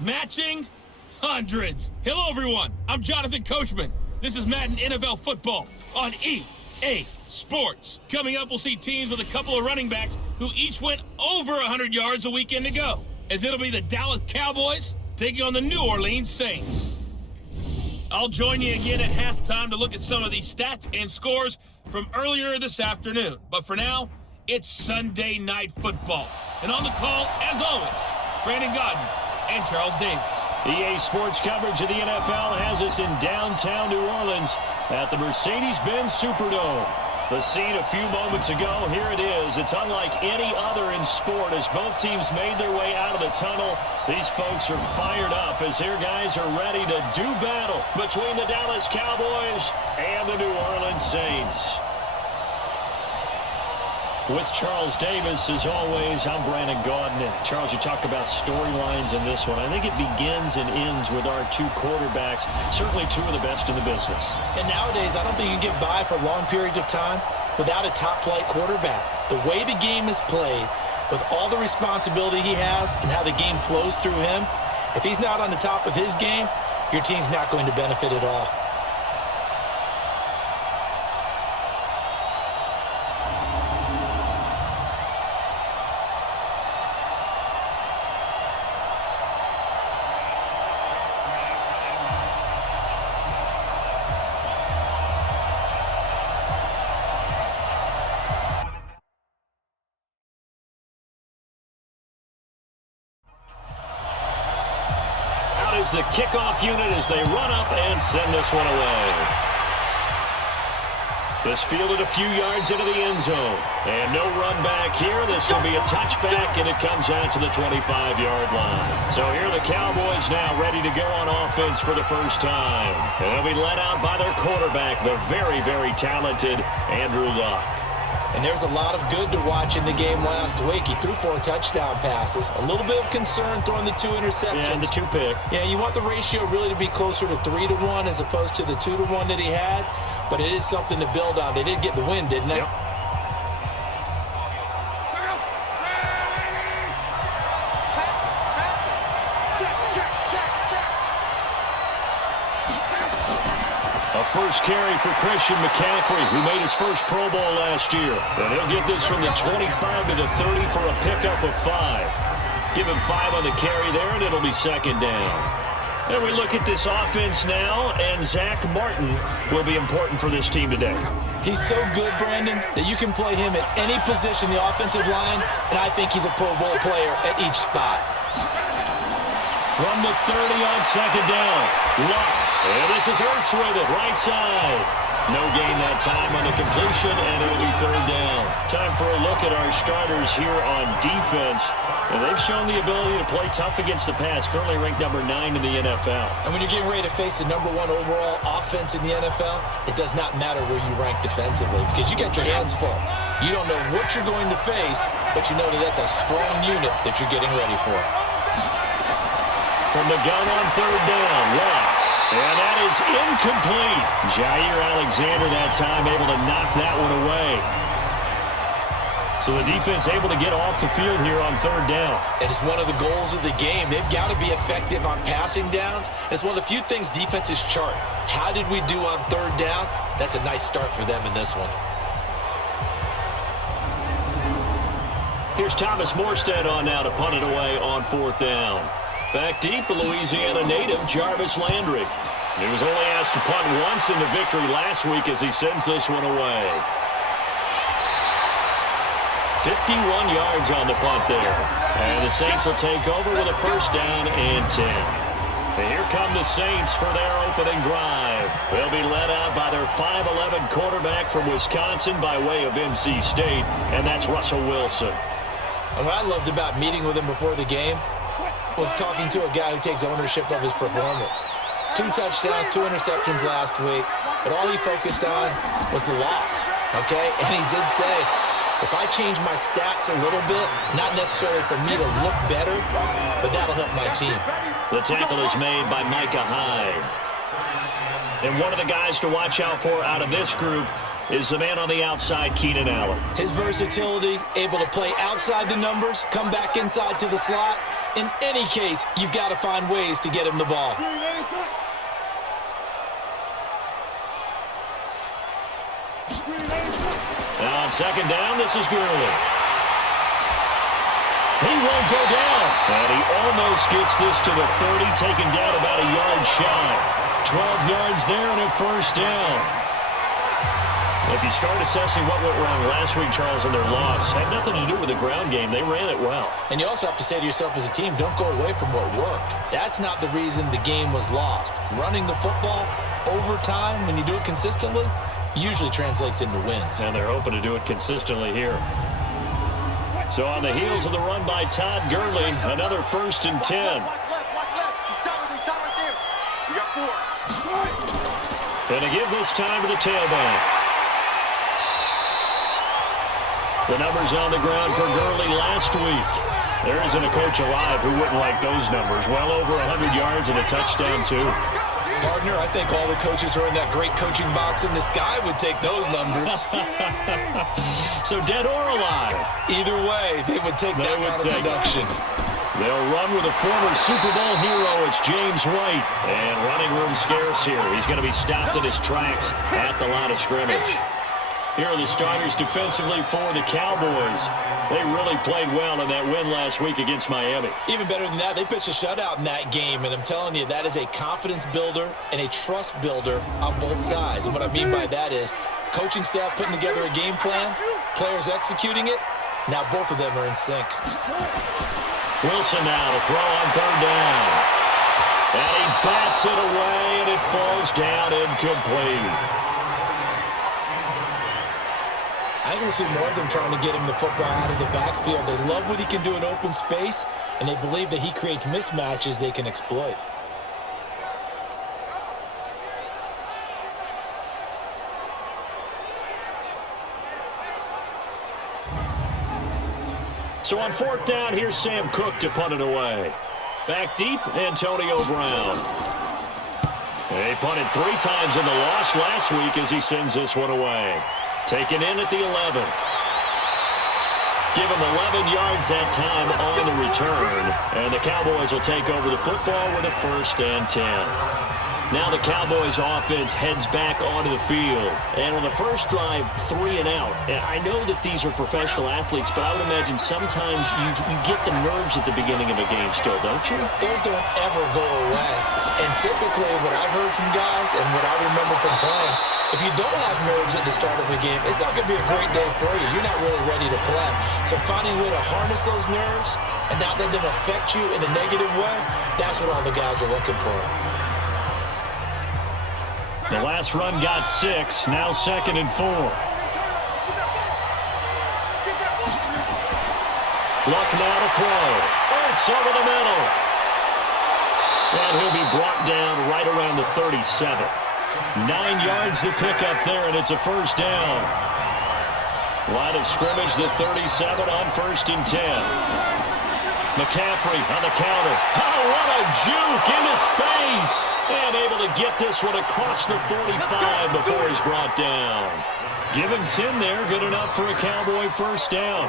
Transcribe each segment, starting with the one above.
Matching hundreds. Hello, everyone. I'm Jonathan Coachman. This is Madden NFL football on EA Sports. Coming up, we'll see teams with a couple of running backs who each went over 100 yards a weekend ago, as it'll be the Dallas Cowboys taking on the New Orleans Saints. I'll join you again at halftime to look at some of these stats and scores from earlier this afternoon. But for now, it's Sunday Night Football. And on the call, as always, Brandon Godden and Charles Davis. EA Sports coverage of the NFL has us in downtown New Orleans at the Mercedes-Benz Superdome. The scene a few moments ago, here it is. It's unlike any other in sport as both teams made their way out of the tunnel. These folks are fired up as their guys are ready to do battle between the Dallas Cowboys and the New Orleans Saints. With Charles Davis, as always, I'm Brandon Gaudin. Charles, you talk about storylines in this one. I think it begins and ends with our two quarterbacks, certainly two of the best in the business. And nowadays, I don't think you can get by for long periods of time without a top-flight quarterback. The way the game is played, with all the responsibility he has and how the game flows through him, if he's not on the top of his game, your team's not going to benefit at all. Is the kickoff unit as they run up and send this one away. This fielded a few yards into the end zone. And no run back here. This will be a touchback, and it comes out to the 25-yard line. So here are the Cowboys now ready to go on offense for the first time. And they'll be led out by their quarterback, the very, very talented Andrew Luck. And there's a lot of good to watch in the game last week. He threw 4 touchdown passes. A little bit of concern throwing the 2 interceptions. Yeah, and the 2 pick. Yeah, you want the ratio really to be closer to 3-1 as opposed to the 2-1 that he had. But it is something to build on. They did get the win, didn't they? Yep. First carry for Christian McCaffrey, who made his first Pro Bowl last year. And he'll get this from the 25 to the 30 for a pickup of 5. Give him 5 on the carry there, and it'll be second down. And we look at this offense now, and Zach Martin will be important for this team today. He's so good, Brandon, that you can play him at any position in the offensive line, and I think he's a Pro Bowl player at each spot. From the 30 on second down, Luck. And this is Ertz with it, right side. No gain that time on the completion, and it'll be third down. Time for a look at our starters here on defense. And they've shown the ability to play tough against the pass, currently ranked number 9 in the NFL. And when you're getting ready to face the number 1 overall offense in the NFL, it does not matter where you rank defensively because you got your hands full. You don't know what you're going to face, but you know that that's a strong unit that you're getting ready for. From the gun on third down, Luck. And that is incomplete. Jair Alexander that time able to knock that one away. So the defense able to get off the field here on third down. It is one of the goals of the game. They've got to be effective on passing downs. It's one of the few things defenses chart. How did we do on third down? That's a nice start for them in this one. Here's Thomas Morstead on now to punt it away on fourth down. Back deep, a Louisiana native, Jarvis Landry. He was only asked to punt once in the victory last week as he sends this one away. 51 yards on the punt there. And the Saints will take over with a first down and 10. And here come the Saints for their opening drive. They'll be led out by their 5'11 quarterback from Wisconsin by way of NC State, and that's Russell Wilson. And what I loved about meeting with him before the game was talking to a guy who takes ownership of his performance. 2 touchdowns, 2 interceptions last week, but all he focused on was the loss, okay? And he did say, if I change my stats a little bit, not necessarily for me to look better, but that'll help my team. The tackle is made by Micah Hyde. And one of the guys to watch out for out of this group is the man on the outside, Keenan Allen. His versatility, able to play outside the numbers, come back inside to the slot. In any case, you've got to find ways to get him the ball. Now on second down, this is Gurley. He won't go down. And he almost gets this to the 30, taken down about a yard shy. 12 yards there and a first down. If you start assessing what went wrong last week, Charles, in their loss, had nothing to do with the ground game. They ran it well. And you also have to say to yourself as a team, don't go away from what worked. That's not the reason the game was lost. Running the football over time, when you do it consistently, usually translates into wins. And they're hoping to do it consistently here. So on the heels of the run by Todd Gurley, another 1st and 10. Watch left. He's tied right there. You got 4. And to give this time to the tailback. The numbers on the ground for Gurley last week. There isn't a coach alive who wouldn't like those numbers. Well over 100 yards and a touchdown, too. Partner, I think all the coaches who are in that great coaching box in the sky would take those numbers. So dead or alive? Either way, they would take that kind of production. They'll run with a former Super Bowl hero. It's James White. And running room scarce here. He's going to be stopped in his tracks at the line of scrimmage. Here are the starters defensively for the Cowboys. They really played well in that win last week against Miami. Even better than that, they pitched a shutout in that game, and I'm telling you, that is a confidence builder and a trust builder on both sides. And what I mean by that is coaching staff putting together a game plan, players executing it. Now both of them are in sync. Wilson now to throw on 3rd down. And he bats it away, and it falls down incomplete. I think we'll see more of them trying to get him the football out of the backfield. They love what he can do in open space, and they believe that he creates mismatches they can exploit. So on 4th down, here's Sam Cook to punt it away. Back deep, Antonio Brown. He punted 3 times in the loss last week as he sends this one away. Taken in at the 11. Give him 11 yards that time on the return. And the Cowboys will take over the football with a 1st and 10. Now the Cowboys offense heads back onto the field. And on the first drive, 3 and out. And I know that these are professional athletes, but I would imagine sometimes you get the nerves at the beginning of a game still, don't you? Those don't ever go away. And typically what I've heard from guys and what I remember from playing, if you don't have nerves at the start of a game, it's not going to be a great day for you. You're not really ready to play. So finding a way to harness those nerves and not let them affect you in a negative way, that's what all the guys are looking for. The last run got 6, now 2nd and 4. Luck now to throw. Ertz over the middle. And he'll be brought down right around the 37. 9 yards to pick up there, and it's a 1st down. Line of scrimmage, the 37 on 1st and 10. McCaffrey on the counter. Oh, what a juke into space. And able to get this one across the 45 before he's brought down. Give him 10 there, good enough for a Cowboy 1st down.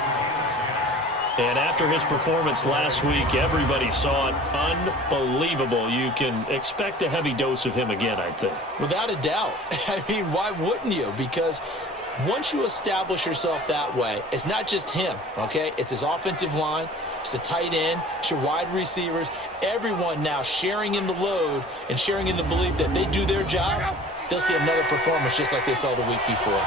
And after his performance last week, everybody saw it. Unbelievable. You can expect a heavy dose of him again, I think. Without a doubt. I mean, why wouldn't you? Because once you establish yourself that way, it's not just him, okay? It's his offensive line. It's the tight end. It's your wide receivers. Everyone now sharing in the load and sharing in the belief that they do their job, they'll see another performance just like they saw the week before.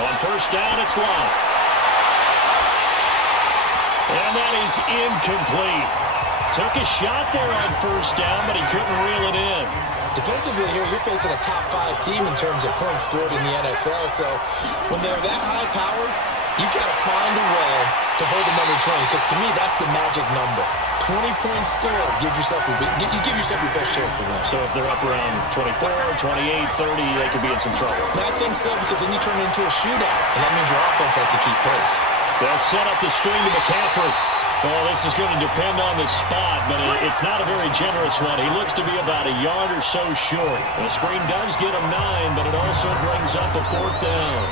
On 1st down, it's Long. And that is incomplete. Took a shot there on 1st down, but he couldn't reel it in. Defensively here, you're facing a top 5 team in terms of points scored in the NFL. So when they're that high-powered, you've got to find a way to hold them under 20. Because to me, that's the magic number. 20 points scored gives yourself you give yourself your best chance to win. So if they're up around 24, 28, 30, they could be in some trouble. I think so, because then you turn it into a shootout, and that means your offense has to keep pace. They'll set up the screen to McCaffrey. Well, this is going to depend on the spot, but it's not a very generous one. He looks to be about a yard or so short. The screen does get him 9, but it also brings up a 4th down.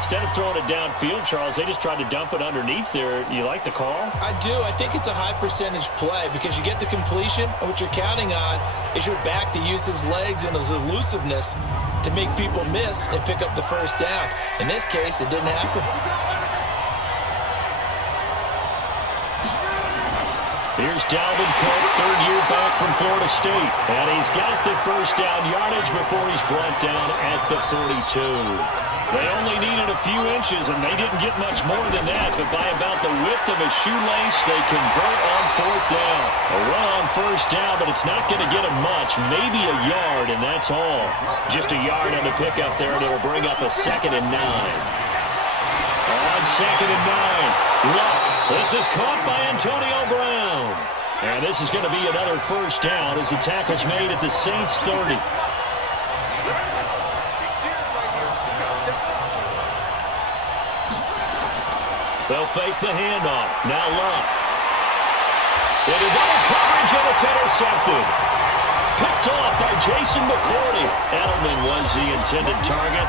Instead of throwing it downfield, Charles, they just tried to dump it underneath there. You like the call? I do. I think it's a high percentage play because you get the completion, and what you're counting on is your back to use his legs and his elusiveness to make people miss and pick up the 1st down. In this case, it didn't happen. Here's Dalvin Cook, 3rd year back from Florida State. And he's got the 1st down yardage before he's brought down at the 42. They only needed a few inches, and they didn't get much more than that. But by about the width of a shoelace, they convert on 4th down. A run on 1st down, but it's not going to get them much. Maybe a yard, and that's all. Just a yard on the pickup there, and it'll bring up a 2nd and 9. On 2nd and 9, Luck. This is caught by Antonio Brown. And this is going to be another 1st down as the tackle's made at the Saints' 30. They'll fake the handoff. Now Luck. Into double coverage, and it's intercepted. Picked off by Jason McCourty. Edelman was the intended target.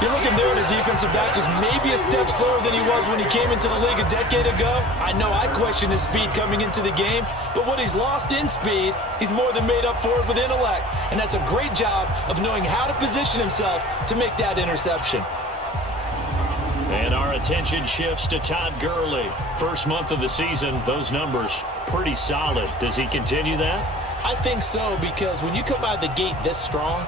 You're looking there at a defensive back who's maybe a step slower than he was when he came into the league a decade ago. I know I questioned his speed coming into the game, but what he's lost in speed, he's more than made up for it with intellect. And that's a great job of knowing how to position himself to make that interception. And our attention shifts to Todd Gurley. First month of the season, those numbers pretty solid. Does he continue that? I think so, because when you come out of the gate this strong,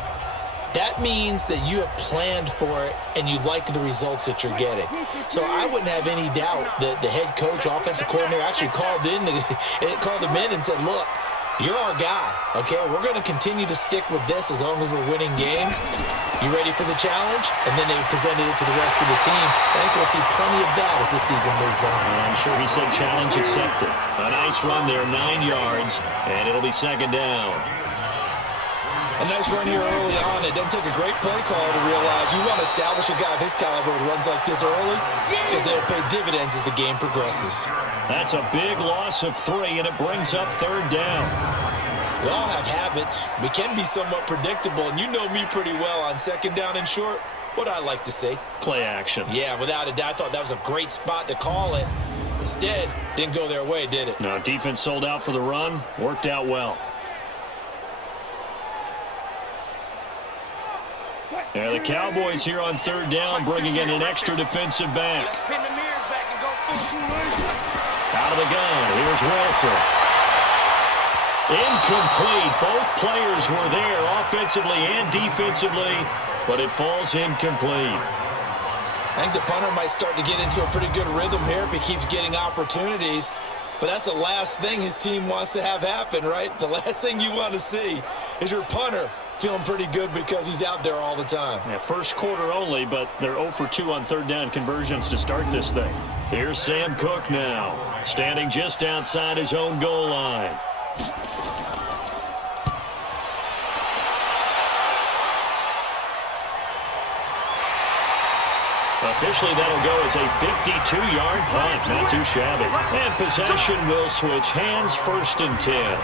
that means that you have planned for it and you like the results that you're getting. So I wouldn't have any doubt that the head coach, offensive coordinator, actually called him in and said, look, you're our guy, okay? We're going to continue to stick with this as long as we're winning games. You ready for the challenge? And then they presented it to the rest of the team. I think we'll see plenty of that as the season moves on. I'm sure he said challenge accepted. A nice run there, 9 yards, and it'll be 2nd down. A nice run here early on. It doesn't take a great play call to realize you want to establish a guy of his caliber who runs like this early because they'll pay dividends as the game progresses. That's a big loss of 3, and it brings up 3rd down. We all have habits. We can be somewhat predictable, and you know me pretty well on 2nd down and short. What I like to see. Play action. Yeah, without a doubt. I thought that was a great spot to call it. Instead, didn't go their way, did it? No, defense sold out for the run. Worked out well. Yeah, the Cowboys here on 3rd down, bringing in an extra defensive back. Out of the gun, here's Wilson. Incomplete. Both players were there offensively and defensively, but it falls incomplete. I think the punter might start to get into a pretty good rhythm here if he keeps getting opportunities. But that's the last thing his team wants to have happen, right? The last thing you want to see is your punter feeling pretty good because he's out there all the time. Yeah, first quarter only, but they're 0 for 2 on 3rd down conversions to start this thing. Here's Sam Cook now, standing just outside his own goal line. Officially, that'll go as a 52-yard punt. Not too shabby. And possession will switch hands, 1st and 10.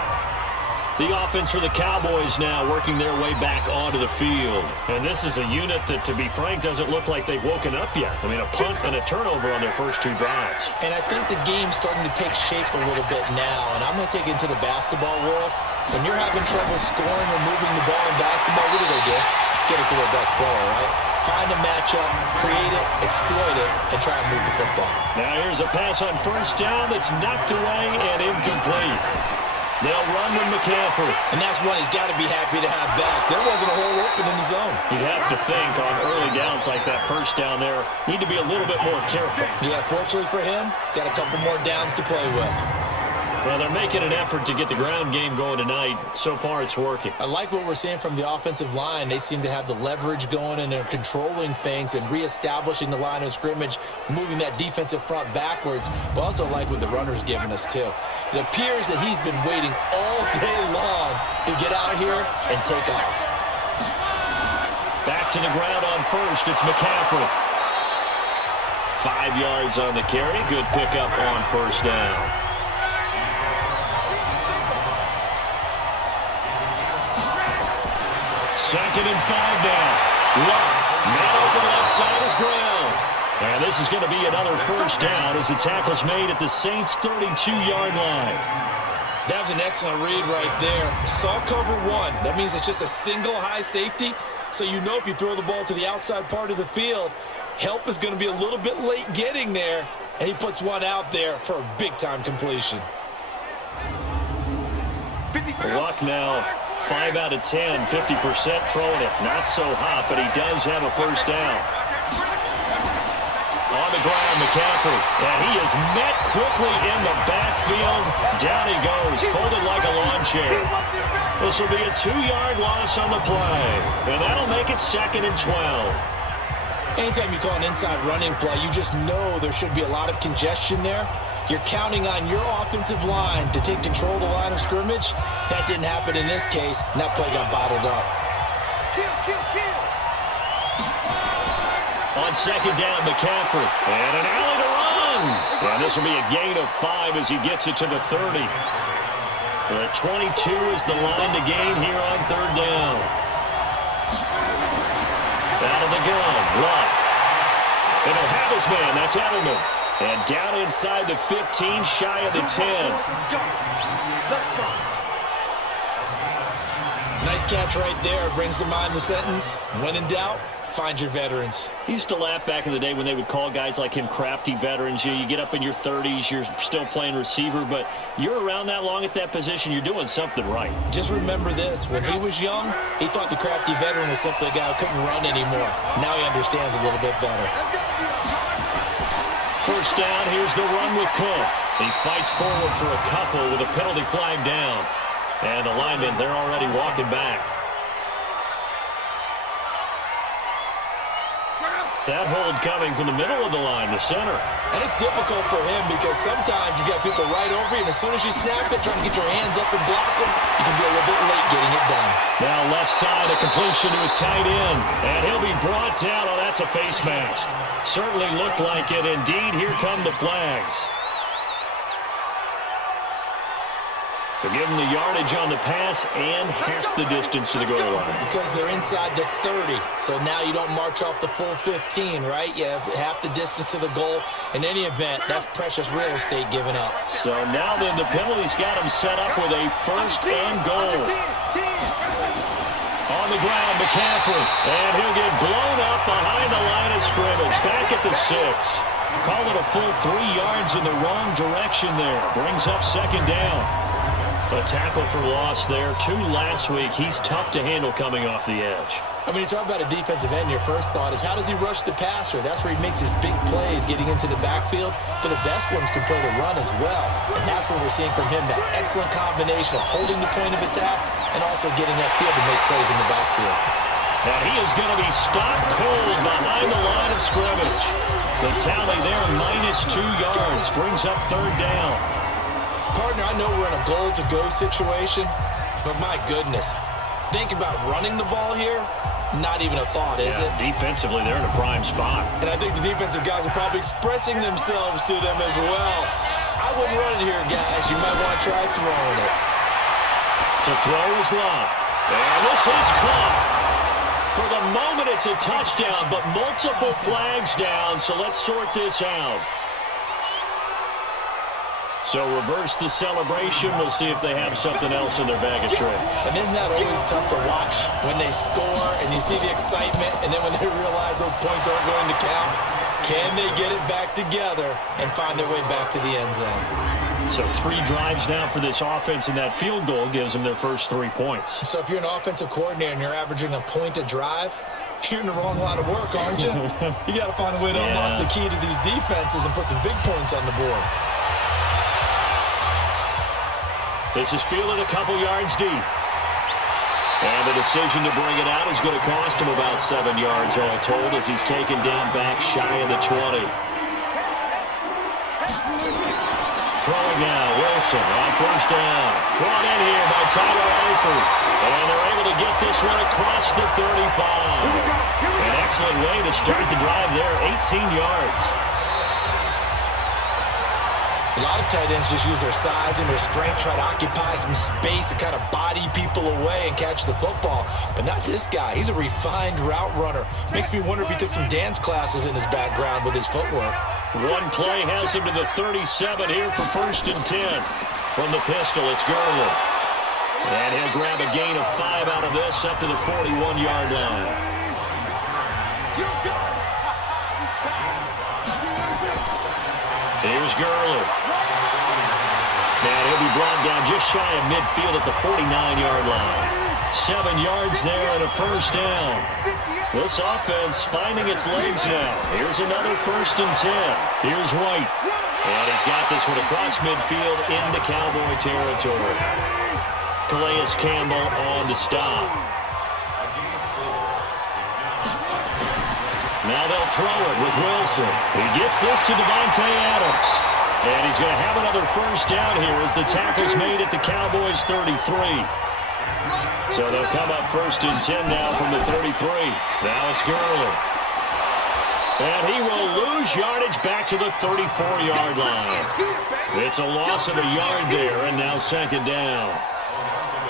The offense for the Cowboys now working their way back onto the field. And this is a unit that, to be frank, doesn't look like they've woken up yet. I mean, a punt and a turnover on their first 2 drives. And I think the game's starting to take shape a little bit now. And I'm going to take it into the basketball world. When you're having trouble scoring or moving the ball in basketball, what do? Get it to their best player, right? Find a matchup, create it, exploit it, and try and move the football. Now here's a pass on 1st down that's knocked away and incomplete. They'll run with McCaffrey. And that's one he's got to be happy to have back. There wasn't a hole open in the zone. You'd have to think on early downs like that 1st down there, need to be a little bit more careful. Yeah, fortunately for him, got a couple more downs to play with. Well, they're making an effort to get the ground game going tonight. So far, it's working. I like what we're seeing from the offensive line. They seem to have the leverage going, and they're controlling things and reestablishing the line of scrimmage, moving that defensive front backwards. But also like what the runner's giving us, too. It appears that he's been waiting all day long to get out here and take off. Back to the ground on 1st. It's McCaffrey. 5 yards on the carry. Good pickup on first down. Second and 5 now. Luck. Man open left side is Brown. And this is going to be another first down as the tackle's made at the Saints' 32-yard line. That was an excellent read right there. Saw cover one. That means it's just a single high safety. So you know if you throw the ball to the outside part of the field, help is going to be a little bit late getting there. And he puts one out there for a big-time completion. Luck now, 5 out of 10, 50% throwing it. Not so hot, but he does have a first down. On the ground, McCaffrey. And he is met quickly in the backfield. Down he goes, folded like a lawn chair. This will be a 2-yard loss on the play. And that'll make it 2nd and 12. Anytime you call an inside running play, you just know there should be a lot of congestion there. You're counting on your offensive line to take control of the line of scrimmage. That didn't happen in this case, and that play got bottled up. On second down, McCaffrey. And an alley to run. And this will be a gain of 5 as he gets it to the 30. The 22 is the line to gain here on third down. Out of the gun, Luck. And he'll have his man, that's Edelman. And down inside the 15, shy of the 10. Nice catch right there. Brings to mind the sentence, when in doubt, find your veterans. He used to laugh back in the day when they would call guys like him crafty veterans. You get up in your 30s, you're still playing receiver, but you're around that long at that position, you're doing something right. Just remember this. When he was young, he thought the crafty veteran was simply a guy who couldn't run anymore. Now he understands a little bit better. First down, here's the run with Cook. He fights forward for a couple with a penalty flag down. And the linemen, they're already walking back. That hold coming from the middle of the line, the center. And it's difficult for him because sometimes you got people right over you, and as soon as you snap it, trying to get your hands up and block them, you can be a little bit late getting it done. Now left side, a completion to his tight end. And he'll be brought down. Oh, that's a face mask. Certainly looked like it. Indeed, here come the flags. So give them the yardage on the pass and half the distance to the goal line. Because they're inside the 30, so now you don't march off the full 15, right? You have half the distance to the goal. In any event, that's precious real estate given up. So now then the penalty's got him set up with a first and goal. On the ground, McCaffrey. And he'll get blown up behind the line of scrimmage. Back at the 6. Call it a full 3 yards in the wrong direction there. Brings up second down. A tackle for loss there. 2 last week. He's tough to handle coming off the edge. I mean, you talk about a defensive end, your first thought is how does he rush the passer? That's where he makes his big plays getting into the backfield. But the best ones can play the run as well. And that's what we're seeing from him, that excellent combination of holding the point of attack and also getting upfield to make plays in the backfield. And he is going to be stopped cold behind the line of scrimmage. The tally there, -2 yards. Brings up third down. Partner, I know we're in a goal-to-go situation, but my goodness. Think about running the ball here. Not even a thought, is it? Defensively, they're in a prime spot. And I think the defensive guys are probably expressing themselves to them as well. I wouldn't run it here, guys. You might want to try throwing it. To throw is Luck. And this is caught. For the moment, it's a touchdown, but multiple flags down, so let's sort this out. So reverse the celebration. We'll see if they have something else in their bag of tricks. And isn't that always tough to watch when they score and you see the excitement and then when they realize those points aren't going to count? Can they get it back together and find their way back to the end zone? So 3 drives now for this offense, and that field goal gives them their first 3 points. So if you're an offensive coordinator and you're averaging a point a drive, you're in the wrong line of work, aren't you? You got to find a way to unlock the key to these defenses and put some big points on the board. This is fielded a couple yards deep. And the decision to bring it out is going to cost him about 7 yards all told as he's taken down back shy of the 20. Throwing now, Wilson on first down. Brought in here by Tyler Eifert. And they're able to get this one across the 35. An excellent way to start the drive there, 18 yards. A lot of tight ends just use their size and their strength, try to occupy some space and kind of body people away and catch the football. But not this guy. He's a refined route runner. Makes me wonder if he took some dance classes in his background with his footwork. One play has him to the 37 here for 1st and 10. From the pistol, it's Gurley. And he'll grab a gain of 5 out of this up to the 41-yard line. Here's Gurley. And he'll be brought down just shy of midfield at the 49-yard line. 7 yards there and a 1st down. This offense finding its legs now. Here's another 1st and 10. Here's White. And he's got this one across midfield into Cowboy territory. Calais Campbell on the stop. Now they'll throw it with Wilson. He gets this to Devontae Adams. And he's going to have another 1st down here as the tackle's made at the Cowboys' 33. So they'll come up 1st and 10 now from the 33. Now it's Gurley. And he will lose yardage back to the 34-yard line. It's a loss of a yard there, and now 2nd down.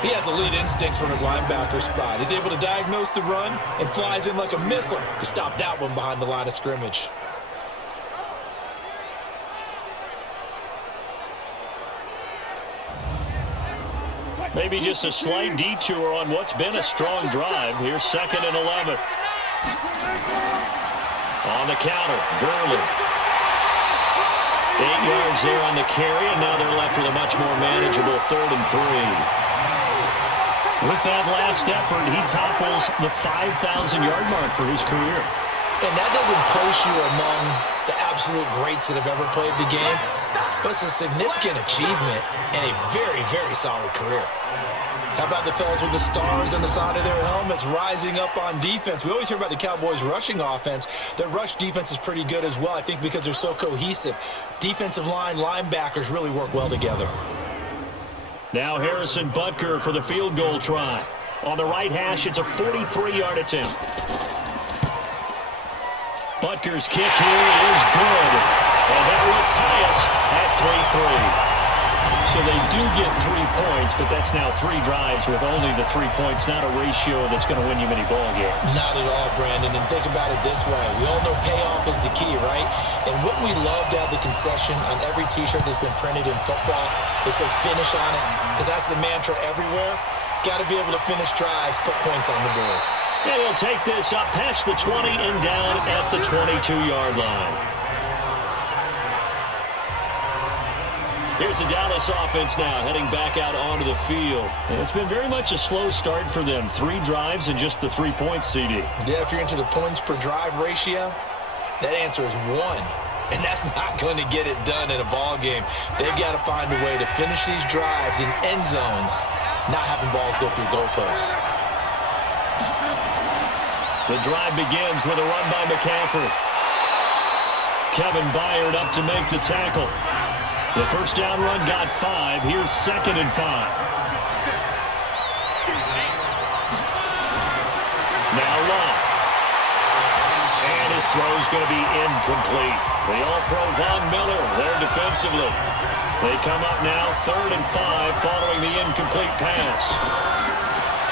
He has elite instincts from his linebacker spot. He's able to diagnose the run and flies in like a missile to stop that one behind the line of scrimmage. Maybe just a slight detour on what's been a strong drive. Here's 2nd and 11. On the counter, Gurley. 8 yards there on the carry, and now they're left with a much more manageable 3rd and 3. With that last effort, he topples the 5,000-yard mark for his career. And that doesn't place you among the absolute greats that have ever played the game, but it's a significant achievement and a very, very solid career. How about the fellas with the stars on the side of their helmets rising up on defense? We always hear about the Cowboys' rushing offense. Their rush defense is pretty good as well, I think, because they're so cohesive. Defensive line, linebackers really work well together. Now Harrison Butker for the field goal try. On the right hash, it's a 43-yard attempt. Butker's kick here is good. And that will tie us at 3-3. So they do get 3 points, but that's now 3 drives with only the 3 points, not a ratio that's going to win you many ball games. Not at all, Brandon. And think about it this way. We all know payoff is the key, right? And wouldn't we love to have the concession on every T-shirt that's been printed in football that says finish on it? Because that's the mantra everywhere. Got to be able to finish drives, put points on the board. And he'll take this up past the 20 and down at the 22-yard line. Here's the Dallas offense now, heading back out onto the field. And it's been very much a slow start for them. 3 drives and just the 3 points, CD. Yeah, if you're into the points per drive ratio, that answer is 1. And that's not going to get it done in a ball game. They've got to find a way to finish these drives in end zones, not having balls go through goalposts. The drive begins with a run by McCaffrey. Kevin Byard up to make the tackle. The 1st down run got 5. Here's 2nd and 5. Now Love. And his throw's going to be incomplete. The All-Pro Von Miller there defensively. They come up now 3rd and 5 following the incomplete pass.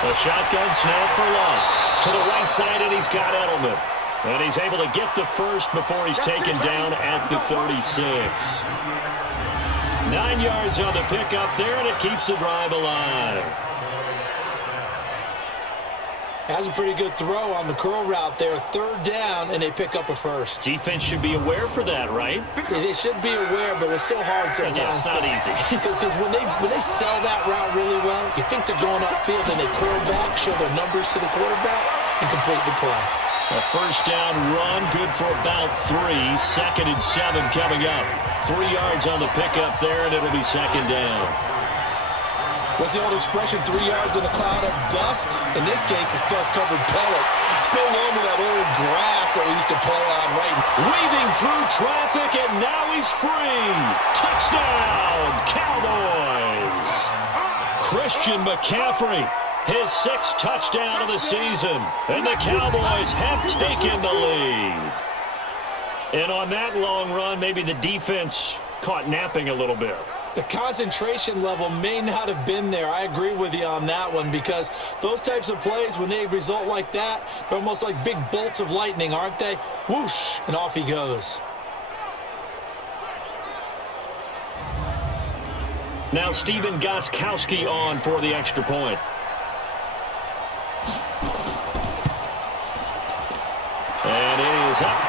A shotgun snap for Love. To the right side, and he's got Edelman. And he's able to get the 1st before he's taken down at the 36. 9 yards on the pickup there, and it keeps the drive alive. Has a pretty good throw on the curl route there. 3rd down, and they pick up a 1st. Defense should be aware for that, right? They should be aware, but it's so hard sometimes. Yeah, it's not easy. Because when they sell that route really well, you think they're going upfield, and they curl back, show their numbers to the quarterback, and complete the play. A 1st down run, good for about 3. 2nd and 7 coming up. 3 yards on the pickup there, and it'll be 2nd down. What's the old expression, 3 yards in a cloud of dust? In this case, it's dust-covered pellets. It's no longer that old grass that we used to play on, right? Weaving through traffic, and now he's free. Touchdown, Cowboys. Christian McCaffrey, his 6th touchdown of the season, and the Cowboys have taken the lead. And on that long run, maybe the defense caught napping a little bit. The concentration level may not have been there. I agree with you on that one, because those types of plays, when they result like that, they're almost like big bolts of lightning, aren't they? Whoosh, and off he goes. Now Steven Gostkowski on for the extra point. And it is up.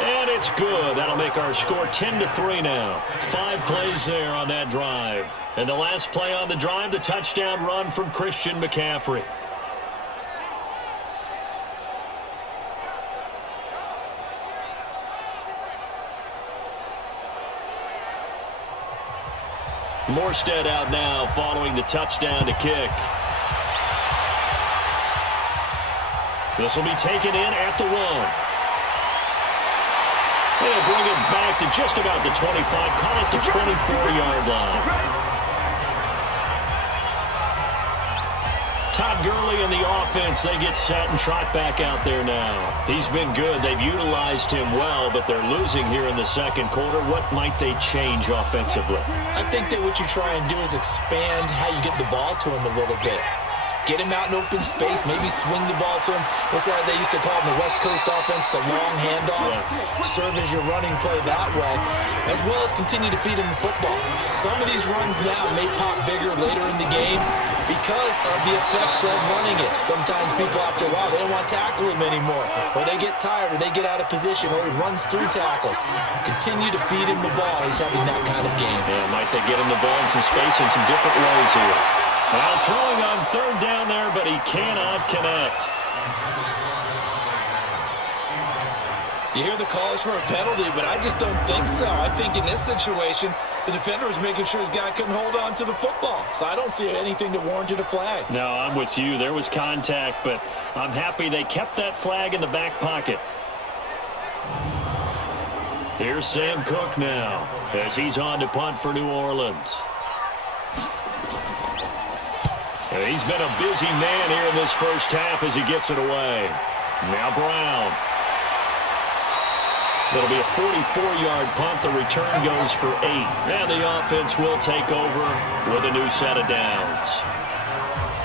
And it's good. That'll make our score 10-3 now. 5 plays there on that drive. And the last play on the drive, the touchdown run from Christian McCaffrey. Morstead out now following the touchdown to kick. This will be taken in at the 1. They'll bring it back to just about the 25, call it the 24-yard line. Todd Gurley and the offense, they get set and trot back out there now. He's been good. They've utilized him well, but they're losing here in the second quarter. What might they change offensively? I think that what you try and do is expand how you get the ball to him a little bit. Get him out in open space, maybe swing the ball to him. What's that they used to call in the West Coast offense, the long handoff? Yeah. Serve as your running play that way, as well as continue to feed him the football. Some of these runs now may pop bigger later in the game because of the effects of running it. Sometimes people, after a while, they don't want to tackle him anymore, or they get tired, or they get out of position, or he runs through tackles. Continue to feed him the ball. He's having that kind of game. Yeah, might they get him the ball in some space in some different ways here. Well, throwing on third down there, but he cannot connect. You hear the calls for a penalty, but I just don't think so. I think in this situation, the defender was making sure his guy couldn't hold on to the football. So I don't see anything that warranted a flag. No, I'm with you. There was contact, but I'm happy they kept that flag in the back pocket. Here's Sam Cook now as he's on to punt for New Orleans. He's been a busy man here in this first half as he gets it away. Now Brown. It'll be a 44-yard punt. The return goes for 8. And the offense will take over with a new set of downs.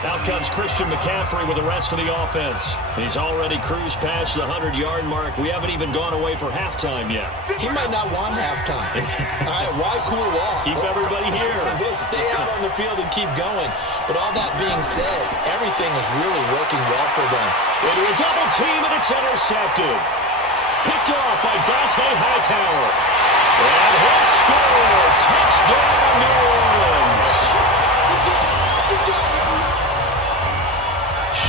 Out comes Christian McCaffrey with the rest of the offense. He's already cruised past the 100-yard mark. We haven't even gone away for halftime yet. He might not want halftime. All right, why cool off? Keep everybody here. Let's stay out on the field and keep going. But all that being said, everything is really working well for them. Into a double team, and it's intercepted. Picked off by Dante Hightower. And he'll score. Touchdown, New Orleans.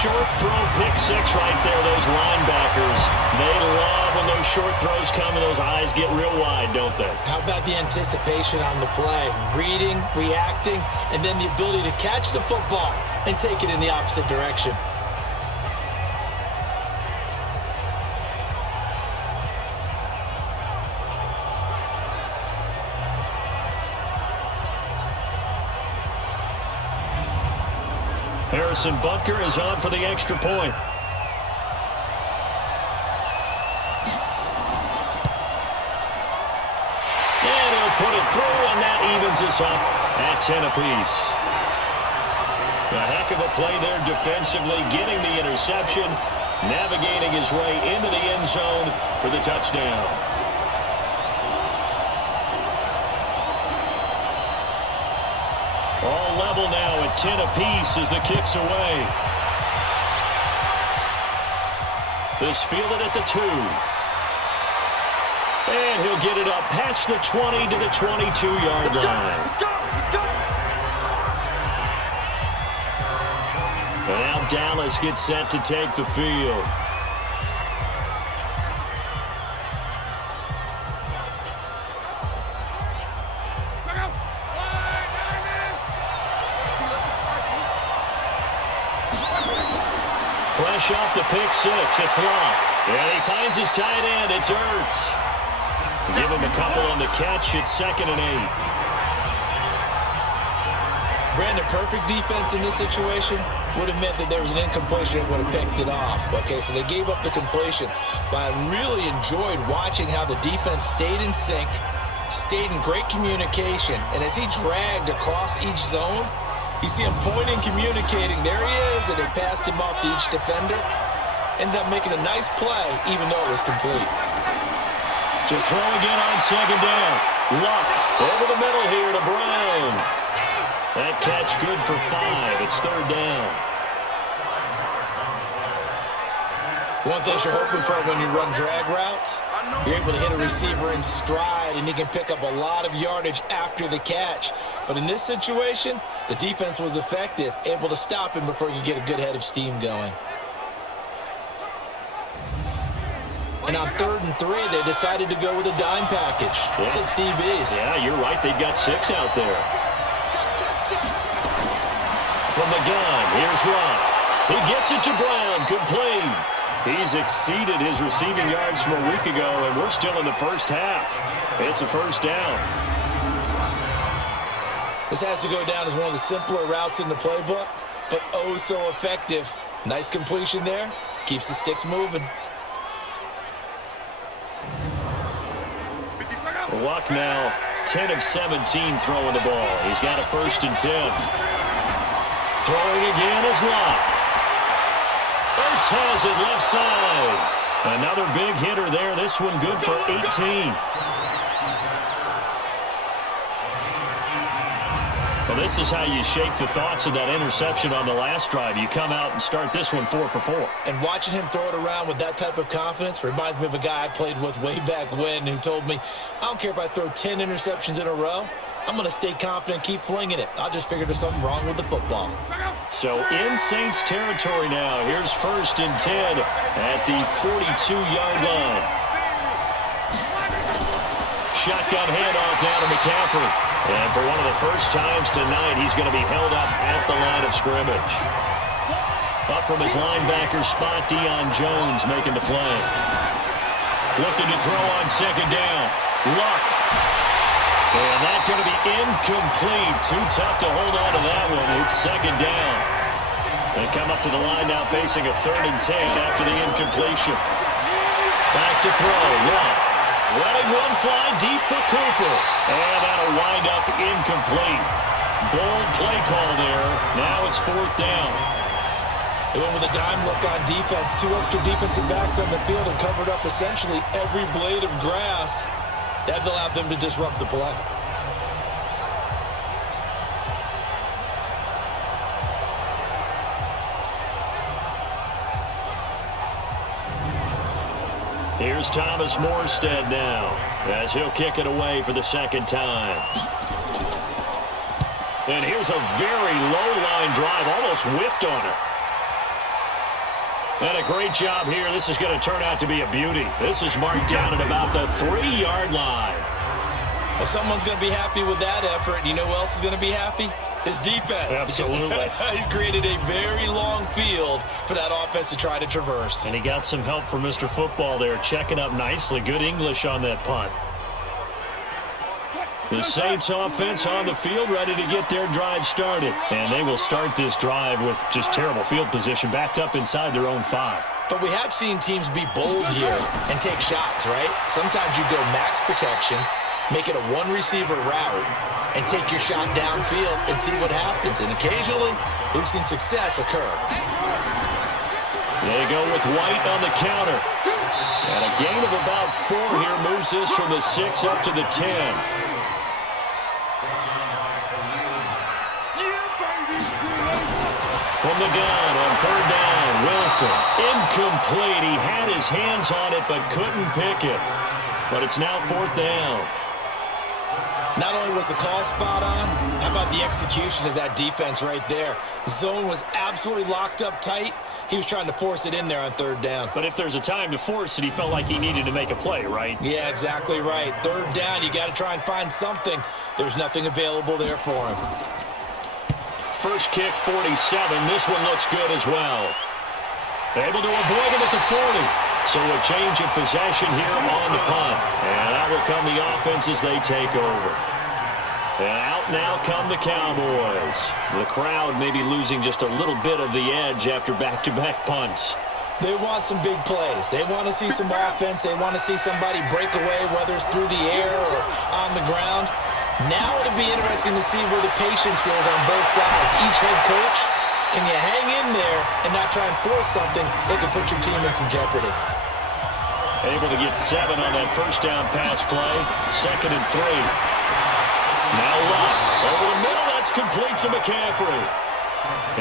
Short throw, pick 6 right there. Those linebackers, they love when those short throws come and those eyes get real wide, don't they? How about the anticipation on the play? Reading, reacting, and then the ability to catch the football and take it in the opposite direction. Harrison Butker is on for the extra point. And he'll put it through, and that evens us up at 10 apiece. A heck of a play there defensively, getting the interception, navigating his way into the end zone for the touchdown. All level now at 10 apiece as the kick's away. This fielded at the 2. And he'll get it up past the 20 to the 22-yard line. Let's go! And now Dallas gets set to take the field. Fresh off the pick 6, it's Locke. And he finds his tight end, it's Ertz. Give him a couple on the catch, it's 2nd and 8. Brandon, perfect defense in this situation would have meant that there was an incompletion and would have picked it off. Okay, so they gave up the completion. But I really enjoyed watching how the defense stayed in sync, stayed in great communication, and as he dragged across each zone, you see him pointing, communicating. There he is, and they passed him off to each defender. Ended up making a nice play, even though it was complete. To throw again on second down. Luck over the middle here to Brown. That catch good for 5. It's third down. One thing you're hoping for when you run drag routes, you're able to hit a receiver in stride, and he can pick up a lot of yardage after the catch. But in this situation, the defense was effective, able to stop him before you get a good head of steam going. And on 3rd and 3, they decided to go with a dime package. Yeah. 6 DBs. Yeah, you're right. They've got 6 out there. From the gun, here's Luck. He gets it to Brown, complete. He's exceeded his receiving yards from a week ago, and we're still in the first half. It's a first down. This has to go down as one of the simpler routes in the playbook, but oh so effective. Nice completion there. Keeps the sticks moving. Luck now 10 of 17 throwing the ball. He's got a 1st and 10. Throwing again is Luck. Ertz has it left side. Another big hitter there. This one good for 18. Well, this is how you shake the thoughts of that interception on the last drive. You come out and start this one 4 for 4. And watching him throw it around with that type of confidence reminds me of a guy I played with way back when who told me, I don't care if I throw 10 interceptions in a row. I'm going to stay confident, keep flinging it. I'll just figure there's something wrong with the football. So in Saints territory now. Here's 1st and 10 at the 42-yard line. Shotgun handoff now to McCaffrey. And for one of the first times tonight, he's going to be held up at the line of scrimmage. Up from his linebacker spot, Deion Jones making the play. Looking to throw on second down. Luck. And that's going to be incomplete. Too tough to hold on to that one. It's second down. They come up to the line now facing a 3rd and 10 after the incompletion. Back to throw. Luck. Letting one fly deep for Cooper. And that'll wind up incomplete. Bold play call there. Now it's 4th down. They went with a dime look on defense. 2 extra defensive backs on the field and covered up essentially every blade of grass. That allowed them to disrupt the play. Here's Thomas Morstead now as he'll kick it away for the second time. And here's a very low-line drive, almost whiffed on it. And a great job here. This is going to turn out to be a beauty. This is marked down at about the 3-yard line. Well, someone's going to be happy with that effort. And you know who else is going to be happy? His defense. Absolutely. He's created a very long field for that offense to try to traverse. And he got some help from Mr. Football there, checking up nicely. Good English on that punt. The Saints offense on the field, ready to get their drive started. And they will start this drive with just terrible field position, backed up inside their own 5. But we have seen teams be bold here and take shots, right? Sometimes you go max protection, make it a 1-receiver route, and take your shot downfield and see what happens. And occasionally, we've seen success occur. They go with White on the counter. And a gain of about 4 here moves this from the 6 up to the 10. From the gun on 3rd down, Wilson. Incomplete. He had his hands on it but couldn't pick it. But it's now 4th down. Not only was the call spot on, how about the execution of that defense right there? Zone was absolutely locked up tight. He was trying to force it in there on 3rd down. But if there's a time to force it, he felt like he needed to make a play, right? Yeah, exactly right. 3rd down, you got to try and find something. There's nothing available there for him. First kick, 47. This one looks good as well. Able to avoid it at the 40. So a change of possession here on the punt. And out will come the offense as they take over. And out now come the Cowboys. The crowd maybe losing just a little bit of the edge after back-to-back punts. They want some big plays. They want to see some offense. They want to see somebody break away, whether it's through the air or on the ground. Now it'll be interesting to see where the patience is on both sides. Each head coach, can you hang in there and not try and force something that could put your team in some jeopardy? Able to get 7 on that first down pass play. 2nd and 3. Now Lott over the middle. That's complete to McCaffrey.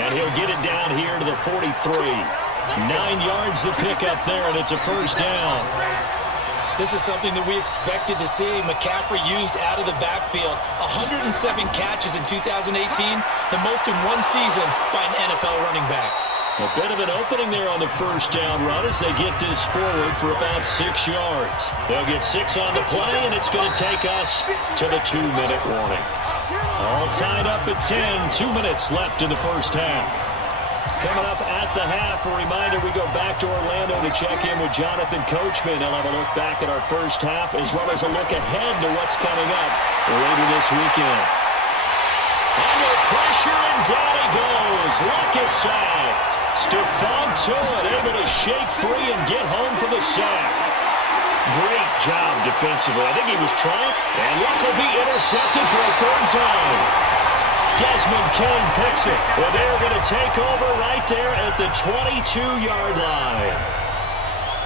And he'll get it down here to the 43. 9 yards the pick up there, and it's a first down. This is something that we expected to see. McCaffrey used out of the backfield. 107 catches in 2018, the most in one season by an NFL running back. A bit of an opening there on the first down run as they get this forward for about 6 yards. They'll get 6 on the play, and it's going to take us to the 2-minute warning. All tied up at 10, 2 minutes left in the first half. Coming up at the half, a reminder, we go back to Orlando to check in with Jonathan Coachman. He'll have a look back at our first half as well as a look ahead to what's coming up later this weekend. Under pressure, and down he goes. Luck is sacked. Stephon Tuitt able to shake free and get home for the sack. Great job defensively. I think he was trying. And Luck will be intercepted for a 3rd time. Desmond King picks it. Well, they're going to take over right there at the 22-yard line.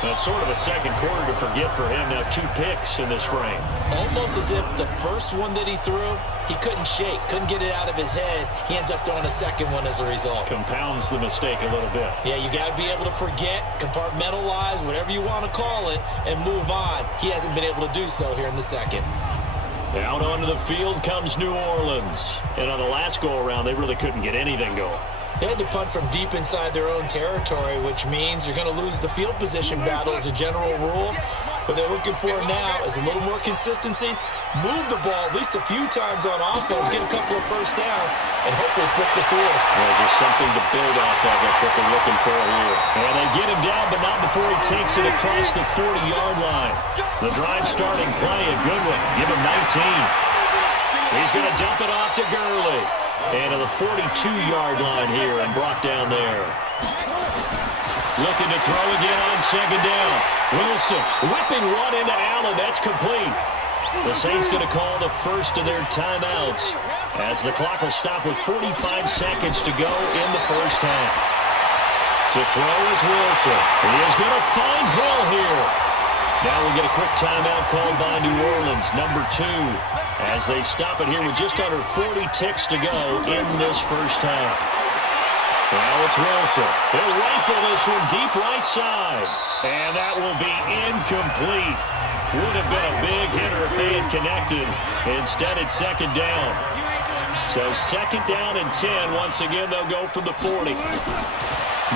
That's sort of a second quarter to forget for him. Now 2 picks in this frame. Almost as if the first one that he threw, he couldn't shake, couldn't get it out of his head. He ends up throwing a second one as a result. Compounds the mistake a little bit. Yeah, you got to be able to forget, compartmentalize, whatever you want to call it, and move on. He hasn't been able to do so here in the second. Out onto the field comes New Orleans. And on the last go-around, they really couldn't get anything going. They had to punt from deep inside their own territory, which means you're going to lose the field position battle as a general rule. What they're looking for now is a little more consistency, move the ball at least a few times on offense, get a couple of first downs, and hopefully flip the field. Yeah, just something to build off of. That's what they're looking for here. And they get him down, but not before he takes it across the 40-yard line. The drive starting play, a good one. Give him 19. He's going to dump it off to Gurley. And to the 42-yard line here and brought down there. Looking to throw again on 2nd down. Wilson whipping one into Allen. That's complete. The Saints going to call the first of their timeouts as the clock will stop with 45 seconds to go in the first half. To throw is Wilson. He is going to find Hill here. Now we'll get a quick timeout called by New Orleans, number 2, as they stop it here with just under 40 ticks to go in this first half. Now it's Wilson. He'll rifle this one deep right side. And that will be incomplete. Would have been a big hitter if they had connected. Instead, it's 2nd down. So 2nd down and 10. Once again, they'll go from the 40.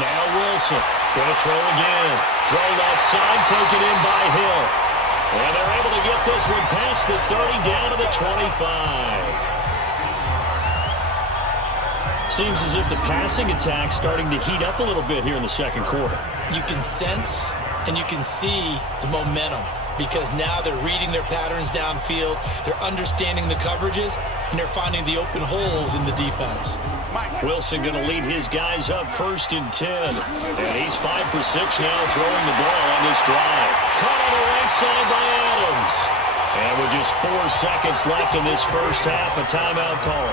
Now Wilson. Going to throw again. Throw left side, taken in by Hill. And they're able to get this one past the 30 down to the 25. Seems as if the passing attack's starting to heat up a little bit here in the second quarter. You can sense and you can see the momentum because now they're reading their patterns downfield, they're understanding the coverages, and they're finding the open holes in the defense. Wilson going to lead his guys up 1st and 10. And he's 5 for 6 now throwing the ball on this drive. Caught on the right side by Adams. And with just 4 seconds left in this first half, a timeout call.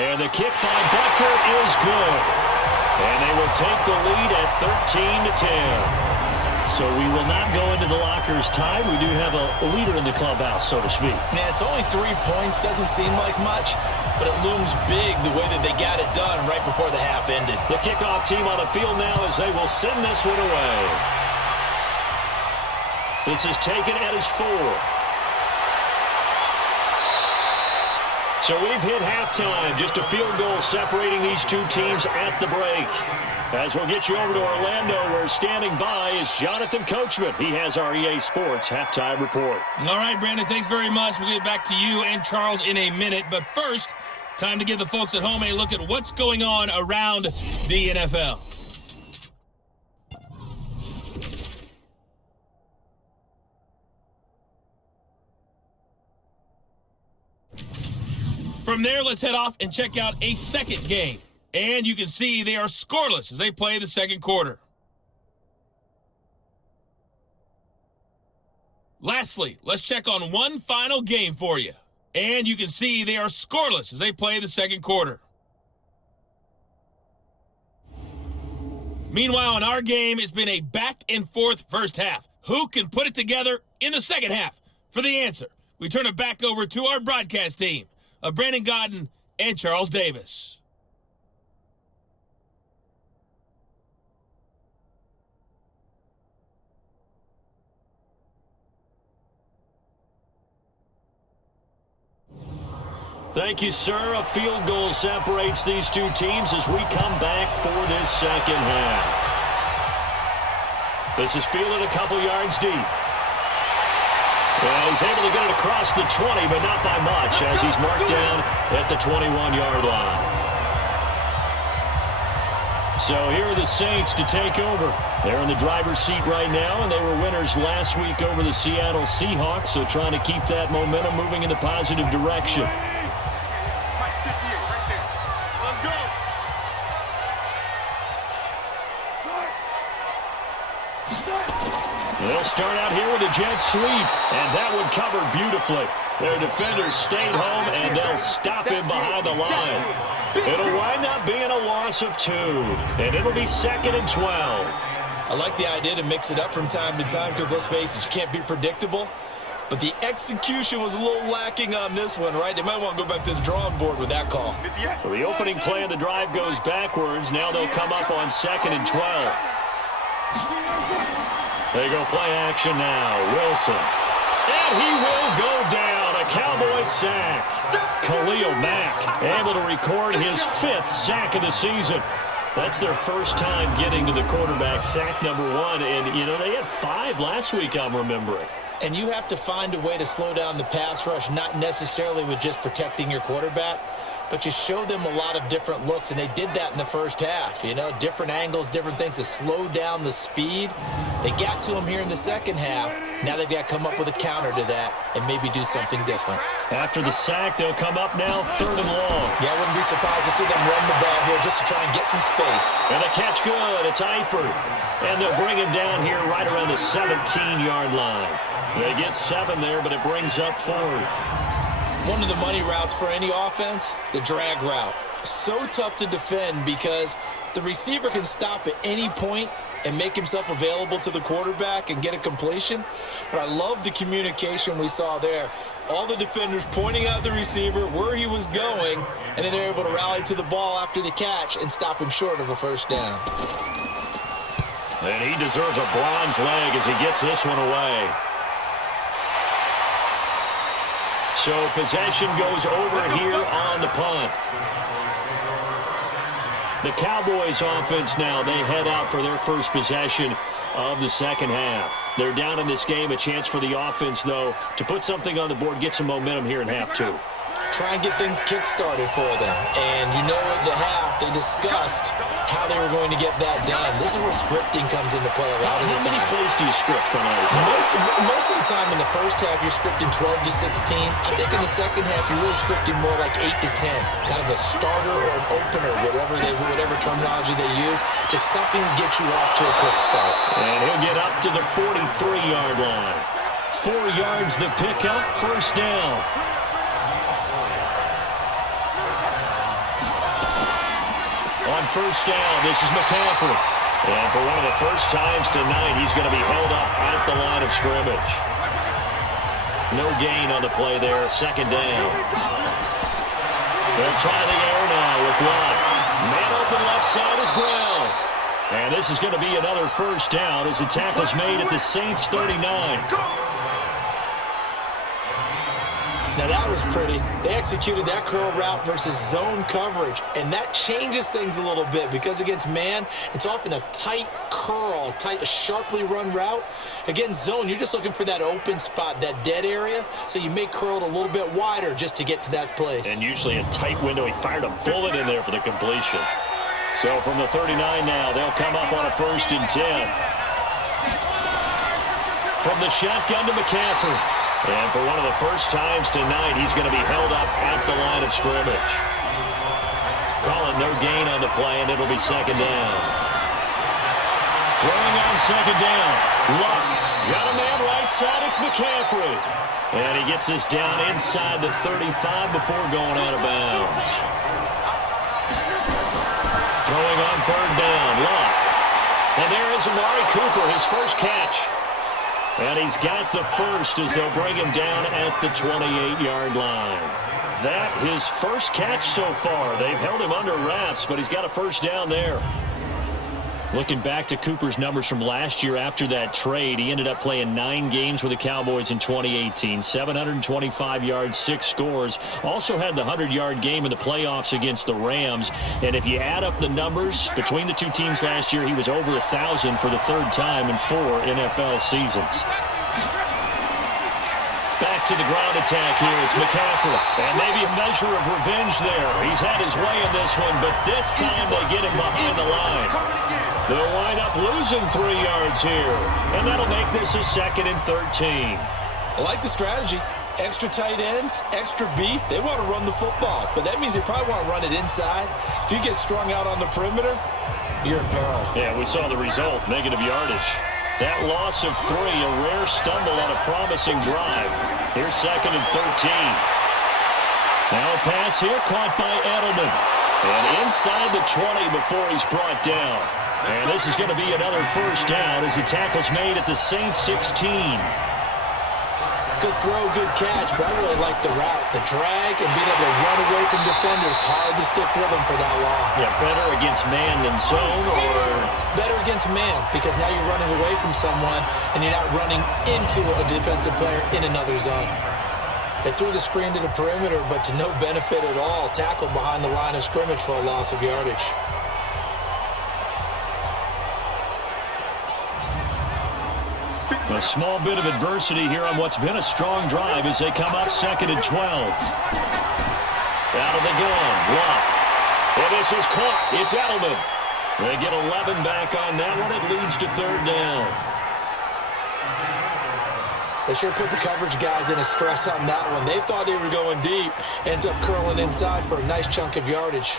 And the kick by Becker is good. And they will take the lead at 13-10. So we will not go into the lockers tied. We do have a leader in the clubhouse, so to speak. Man, it's only 3 points. Doesn't seem like much, but it looms big the way that they got it done right before the half ended. The kickoff team on the field now as they will send this one away. This is taken at his 4. So we've hit halftime. Just a field goal separating these two teams at the break. As we'll get you over to Orlando, where standing by is Jonathan Coachman. He has our EA Sports halftime report. All right, Brandon, thanks very much. We'll get back to you and Charles in a minute. But first, time to give the folks at home a look at what's going on around the NFL. From there, let's head off and check out a second game And you can see they are scoreless as they play the second quarter. Lastly, let's check on one final game for you. And you can see they are scoreless as they play the second quarter. Meanwhile, in our game, it's been a back-and-forth first half. Who can put it together in the second half? For the answer, we turn it back over to our broadcast team of Brandon Godden and Charles Davis. Thank you, sir. A field goal separates these two teams as we come back for this second half. This is fielded a couple yards deep. Well, he's able to get it across the 20, but not by much as he's marked down at the 21-yard line. So here are the Saints to take over. They're in the driver's seat right now, and they were winners last week over the Seattle Seahawks, so trying to keep that momentum moving in the positive direction. They'll start out here with a jet sweep, and that one covered beautifully. Their defenders stayed home, and they'll stop him behind the line. It'll wind up being a loss of 2, and it'll be 2nd and 12. I like the idea to mix it up from time to time because, let's face it, you can't be predictable. But the execution was a little lacking on this one, right? They might want to go back to the drawing board with that call. So the opening play of the drive goes backwards. Now they'll come up on 2nd and 12. They go play action now. Wilson. And he will go down. A Cowboys sack. Khalil Mack able to record his 5th sack of the season. That's their first time getting to the quarterback, sack number 1. And, you know, they had 5 last week, I'm remembering. And you have to find a way to slow down the pass rush, not necessarily with just protecting your quarterback, but you show them a lot of different looks, and they did that in the first half. You know, different angles, different things to slow down the speed. They got to him here in the second half. Now they've got to come up with a counter to that and maybe do something different. After the sack, they'll come up now 3rd and long. Yeah, I wouldn't be surprised to see them run the ball here just to try and get some space. And the catch good. It's Eifert. And they'll bring him down here right around the 17-yard line. They get 7 there, but it brings up 4th. One of the money routes for any offense, the drag route. So tough to defend because the receiver can stop at any point and make himself available to the quarterback and get a completion. But I love the communication we saw there. All the defenders pointing out the receiver, where he was going, and then they're able to rally to the ball after the catch and stop him short of a first down. And he deserves a bronze leg as he gets this one away. So possession goes over here on the punt. The Cowboys offense now, they head out for their first possession of the second half. They're down in this game. A chance for the offense, though, to put something on the board, get some momentum here in half 2. Try and get things kick-started for them. And you know at the half, they discussed how they were going to get that done. This is where scripting comes into play a lot of the time. How many plays do you script coming out of this? Most of the time in the first half, you're scripting 12 to 16. I think in the second half, you're really scripting more like 8 to 10. Kind of a starter or an opener, whatever terminology they use. Just something to get you off to a quick start. And he'll get up to the 43-yard line. 4 yards the pickup, first down. On first down, this is McCaffrey. And for one of the first times tonight, he's going to be held up at the line of scrimmage. No gain on the play there, second down. They'll try the air now with Lott. Man open left side is Brown. And this is going to be another first down as the tackle's made at the Saints 39. Now that was pretty. They executed that curl route versus zone coverage, and that changes things a little bit because against man, it's often a tight curl, sharply run route. Against zone, you're just looking for that open spot, that dead area, so you may curl it a little bit wider just to get to that place. And usually a tight window. He fired a bullet in there for the completion. So from the 39 now, they'll come up on a 1st and 10. From the shotgun to McCaffrey. And for one of the first times tonight, he's going to be held up at the line of scrimmage. Calling no gain on the play, and it'll be second down. Throwing on second down. Luck. Got a man right side. It's McCaffrey. And he gets this down inside the 35 before going out of bounds. Throwing on third down. Luck. And there is Amari Cooper, his first catch. And he's got the first as they'll bring him down at the 28-yard line. That his first catch so far. They've held him under wraps, but he's got a first down there. Looking back to Cooper's numbers from last year after that trade, he ended up playing 9 games with the Cowboys in 2018. 725 yards, 6 scores. Also had the 100-yard game in the playoffs against the Rams. And if you add up the numbers between the two teams last year, he was over 1,000 for the third time in 4 NFL seasons. Back to the ground attack here. It's McCaffrey. And maybe a measure of revenge there. He's had his way in this one, but this time they get him behind the line. They'll wind up losing 3 yards here. And that'll make this a 2nd and 13. I like the strategy. Extra tight ends, extra beef. They want to run the football, but that means they probably want to run it inside. If you get strung out on the perimeter, you're in peril. Yeah, we saw the result, negative yardage. That loss of 3, a rare stumble on a promising drive. Here's 2nd and 13. Now a pass here caught by Edelman. And inside the 20 before he's brought down. And this is going to be another first down as the tackle's made at the Saints 16. Good throw, good catch, but I really like the route. The drag and being able to run away from defenders, hard to stick with them for that long. Yeah, better against man than zone, or better against man, because now you're running away from someone and you're not running into a defensive player in another zone. They threw the screen to the perimeter, but to no benefit at all. Tackled behind the line of scrimmage for a loss of yardage. A small bit of adversity here on what's been a strong drive as they come up 2nd and 12. Out of the gun, Luck. And this is caught. It's Edelman. They get 11 back on that one. It leads to 3rd down. They sure put the coverage guys in a stress on that one. They thought they were going deep. Ends up curling inside for a nice chunk of yardage.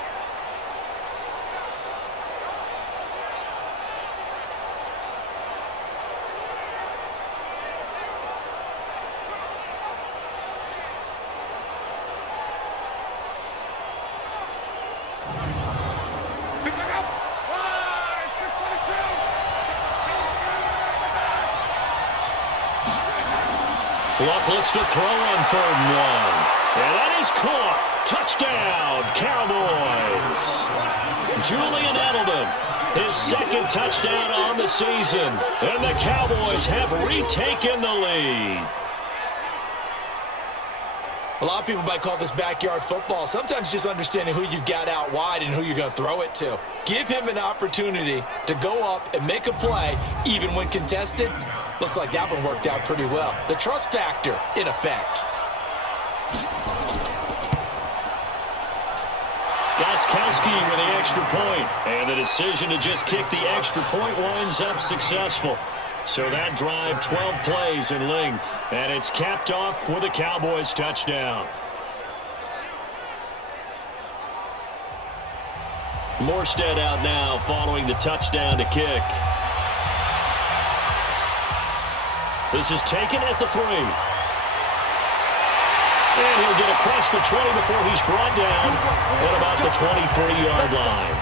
Luck looks to throw on 3rd and 1. And that is caught. Touchdown, Cowboys. Julian Edelman, his 2nd touchdown on the season. And the Cowboys have retaken the lead. A lot of people might call this backyard football. Sometimes just understanding who you've got out wide and who you're going to throw it to. Give him an opportunity to go up and make a play, even when contested. Looks like that one worked out pretty well. The trust factor, in effect. Gostkowski with the extra point. And the decision to just kick the extra point winds up successful. So that drive, 12 plays in length. And it's capped off with a Cowboys touchdown. Morstead out now following the touchdown to kick. This is taken at the 3. And he'll get across the 20 before he's brought down at about the 23-yard line.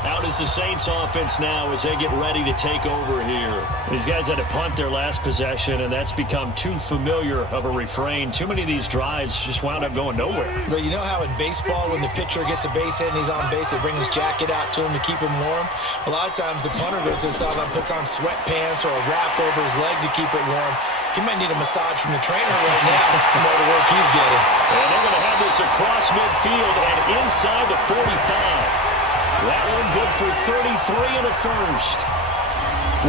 Out is the Saints offense now as they get ready to take over here. These guys had to punt their last possession, and that's become too familiar of a refrain. Too many of these drives just wound up going nowhere. But you know how in baseball, when the pitcher gets a base hit and he's on base, they bring his jacket out to him to keep him warm? A lot of times the punter goes to the sideline, puts on sweatpants or a wrap over his leg to keep it warm. He might need a massage from the trainer right now from all the work he's getting. And they're going to have this across midfield and inside the 45. That one good for 33 and a first.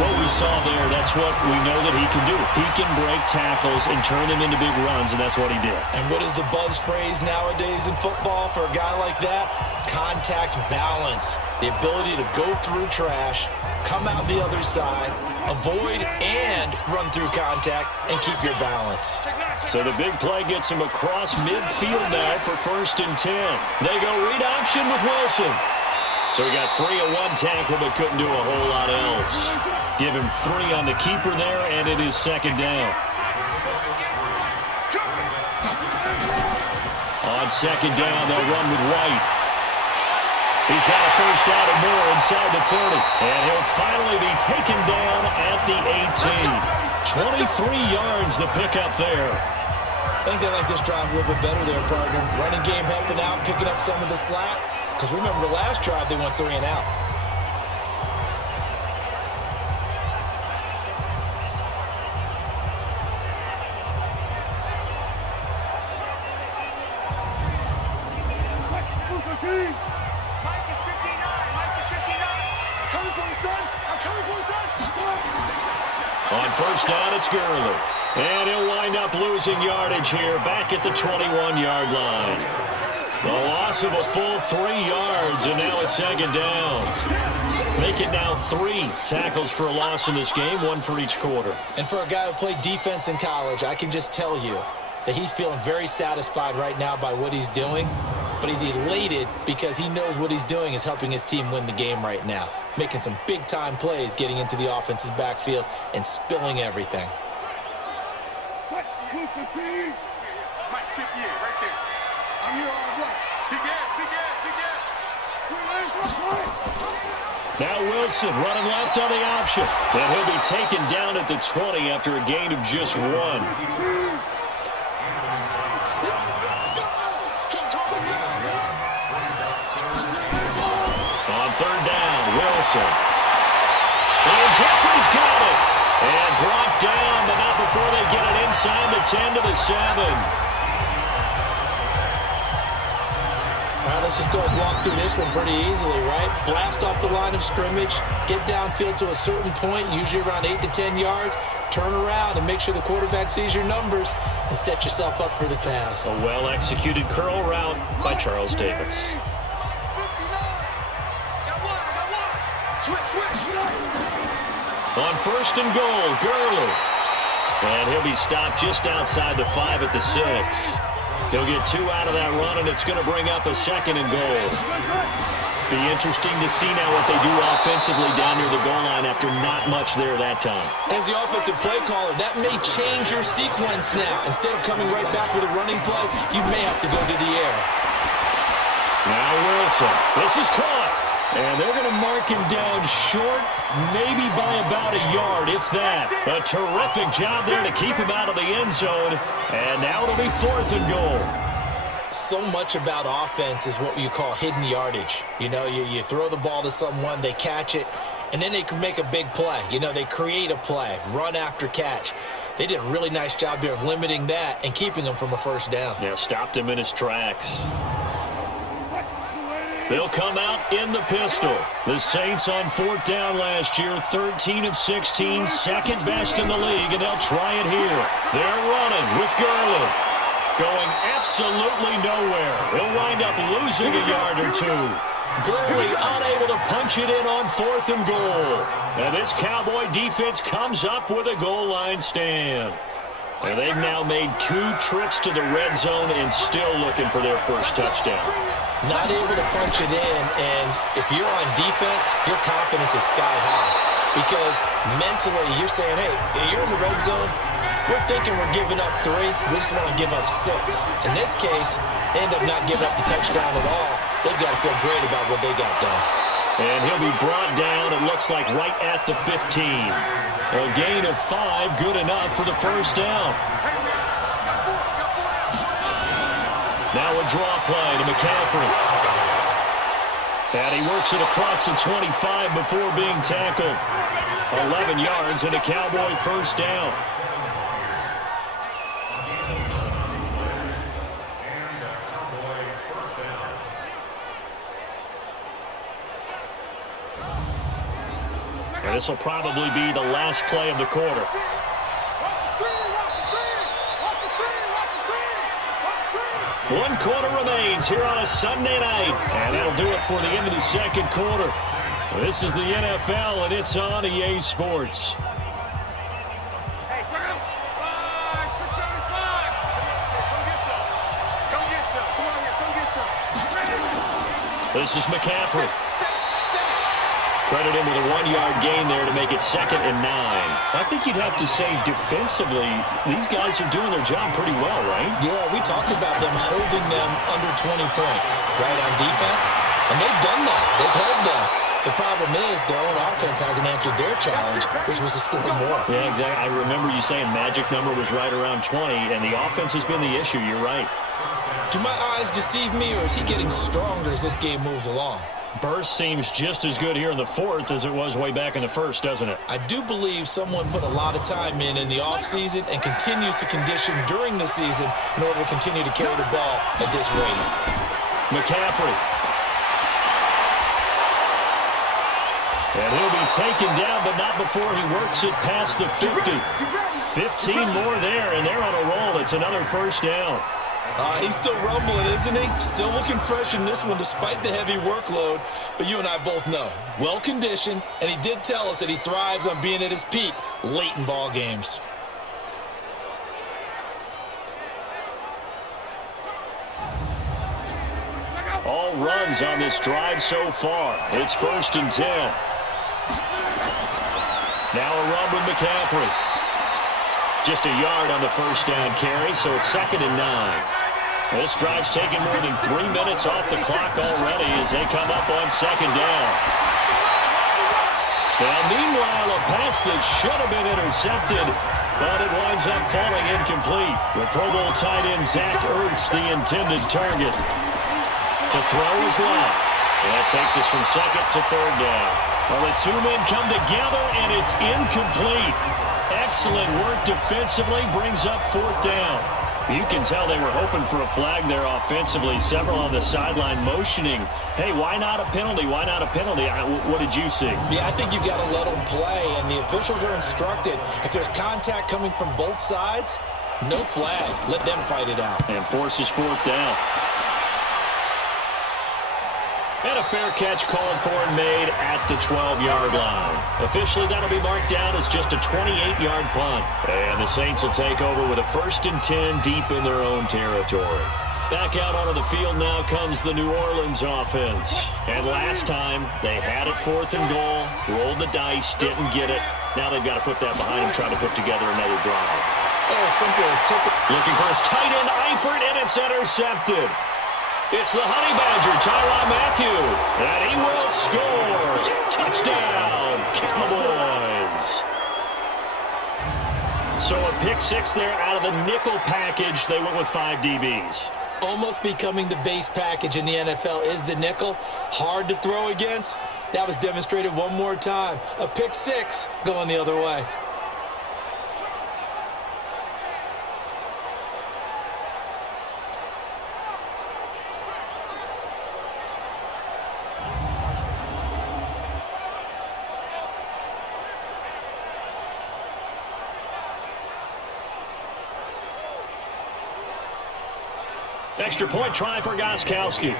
What we saw there, that's what we know that he can do. He can break tackles and turn them into big runs, and that's what he did. And what is the buzz phrase nowadays in football for a guy like that? contact balance, the ability to go through trash, come out the other side, avoid and run through contact, and keep your balance. So the big play gets him across midfield now for 1st and 10. They go read option with Wilson. So he got 3 at one tackle but couldn't do a whole lot else. Give him 3 on the keeper there, and it is 2nd down. On 2nd down, they'll run with White. He's got a 1st down or more inside the 30. And he'll finally be taken down at the 18. 23 yards the pickup there. I think they like this drive a little bit better there, partner. Running game helping out, picking up some of the slack. Because remember, the last drive, they went 3 and out. On 1st down, it's Gurley. And he'll wind up losing yardage here back at the 21-yard line. The loss of a full 3 yards, and now it's 2nd down. Make it now 3 tackles for a loss in this game, 1 for each quarter. And for a guy who played defense in college, I can just tell you that he's feeling very satisfied right now by what he's doing. But he's elated because he knows what he's doing is helping his team win the game right now. Making some big-time plays, getting into the offense's backfield, and spilling everything. Now Wilson running left on the option. And he'll be taken down at the 20 after a gain of just 1. On 3rd down, Wilson. And Jeffrey's got it. And brought down, but not before they get it inside the 10 to the 7. All right, let's just go and walk through this one pretty easily, right? Blast off the line of scrimmage, get downfield to a certain point, usually around 8 to 10 yards, turn around and make sure the quarterback sees your numbers and set yourself up for the pass. A well-executed curl route by Charles Davis. On 1st and goal, Gurley. And he'll be stopped just outside the 5 at the 6. He'll get 2 out of that run, and it's going to bring up a 2nd and goal. Be interesting to see now what they do offensively down near the goal line after not much there that time. As the offensive play caller, that may change your sequence now. Instead of coming right back with a running play, you may have to go to the air. Now Wilson. This is caught. And they're going to mark him down short, maybe by about a yard, if that. A terrific job there to keep him out of the end zone. And now it'll be 4th and goal. So much about offense is what you call hidden yardage. You know, you throw the ball to someone, they catch it, and then they can make a big play. You know, they create a play, run after catch. They did a really nice job there of limiting that and keeping him from a 1st down. Yeah, stopped him in his tracks. They'll come out in the pistol. The Saints on 4th down last year, 13 of 16, 2nd best in the league, and they'll try it here. They're running with Gurley. Going absolutely nowhere. He'll wind up losing a yard or 2. Gurley unable to punch it in on 4th and goal. And this Cowboy defense comes up with a goal line stand. And they've now made 2 trips to the red zone and still looking for their first touchdown. Not able to punch it in, and if you're on defense, your confidence is sky high. Because mentally, you're saying, hey, you're in the red zone, we're thinking we're giving up 3, we just want to give up 6. In this case, they end up not giving up the touchdown at all. They've got to feel great about what they got done. And he'll be brought down, it looks like right at the 15. A gain of 5, good enough for the first down. Now a draw play to McCaffrey. And he works it across the 25 before being tackled. 11 yards and a Cowboy first down. And this will probably be the last play of the quarter. 1 quarter remains here on a Sunday night. And that'll do it for the end of the second quarter. This is the NFL, and it's on EA Sports. This is McCaffrey. Credit him with a 1-yard gain there to make it 2nd and 9. I think you'd have to say defensively, these guys are doing their job pretty well, right? Yeah, we talked about them holding them under 20 points, right, on defense. And they've done that. They've held them. The problem is their own offense hasn't answered their challenge, which was to score more. Yeah, exactly. I remember you saying magic number was right around 20, and the offense has been the issue. You're right. Do my eyes deceive me, or is he getting stronger as this game moves along? Burst seems just as good here in the fourth as it was way back in the first, doesn't it? I do believe someone put a lot of time in the offseason and continues to condition during the season in order to continue to carry the ball at this rate. McCaffrey. And he'll be taken down, but not before he works it past the 50. 15 more there, and they're on a roll. It's another first down. He's still rumbling, isn't he? Still looking fresh in this one despite the heavy workload. But you and I both know, well-conditioned, and he did tell us that he thrives on being at his peak late in ball games. All runs on this drive so far. It's 1st and 10. Now a run with McCaffrey. Just a yard on the first down carry, so it's 2nd and 9. This drive's taken more than 3 minutes off the clock already as they come up on 2nd down. Now, meanwhile, a pass that should have been intercepted, but it winds up falling incomplete. The Pro Bowl tight end Zach Ertz, the intended target. To throw is Lott. And that takes us from 2nd to 3rd down. Well, the two men come together, and it's incomplete. Excellent work defensively, brings up 4th down. You can tell they were hoping for a flag there offensively. Several on the sideline motioning, hey, why not a penalty? Why not a penalty? What did you see? Yeah, I think you've got to let them play, and the officials are instructed. If there's contact coming from both sides, no flag. Let them fight it out. And forces 4th down. And a fair catch called for and made at the 12-yard line. Officially, that'll be marked down as just a 28-yard punt. And the Saints will take over with a 1st and 10 deep in their own territory. Back out onto the field now comes the New Orleans offense. And last time, they had it 4th and goal, rolled the dice, didn't get it. Now they've got to put that behind them, try to put together another drive. Oh, simple. Looking for his tight end, Eifert, and it's intercepted. It's the Honey Badger, Tyrann Mathieu, and he will score. Touchdown, Cowboys. So a pick 6 there out of the nickel package. They went with 5 DBs. Almost becoming the base package in the NFL is the nickel. Hard to throw against. That was demonstrated one more time. A pick 6 going the other way. Extra point try for Gostkowski.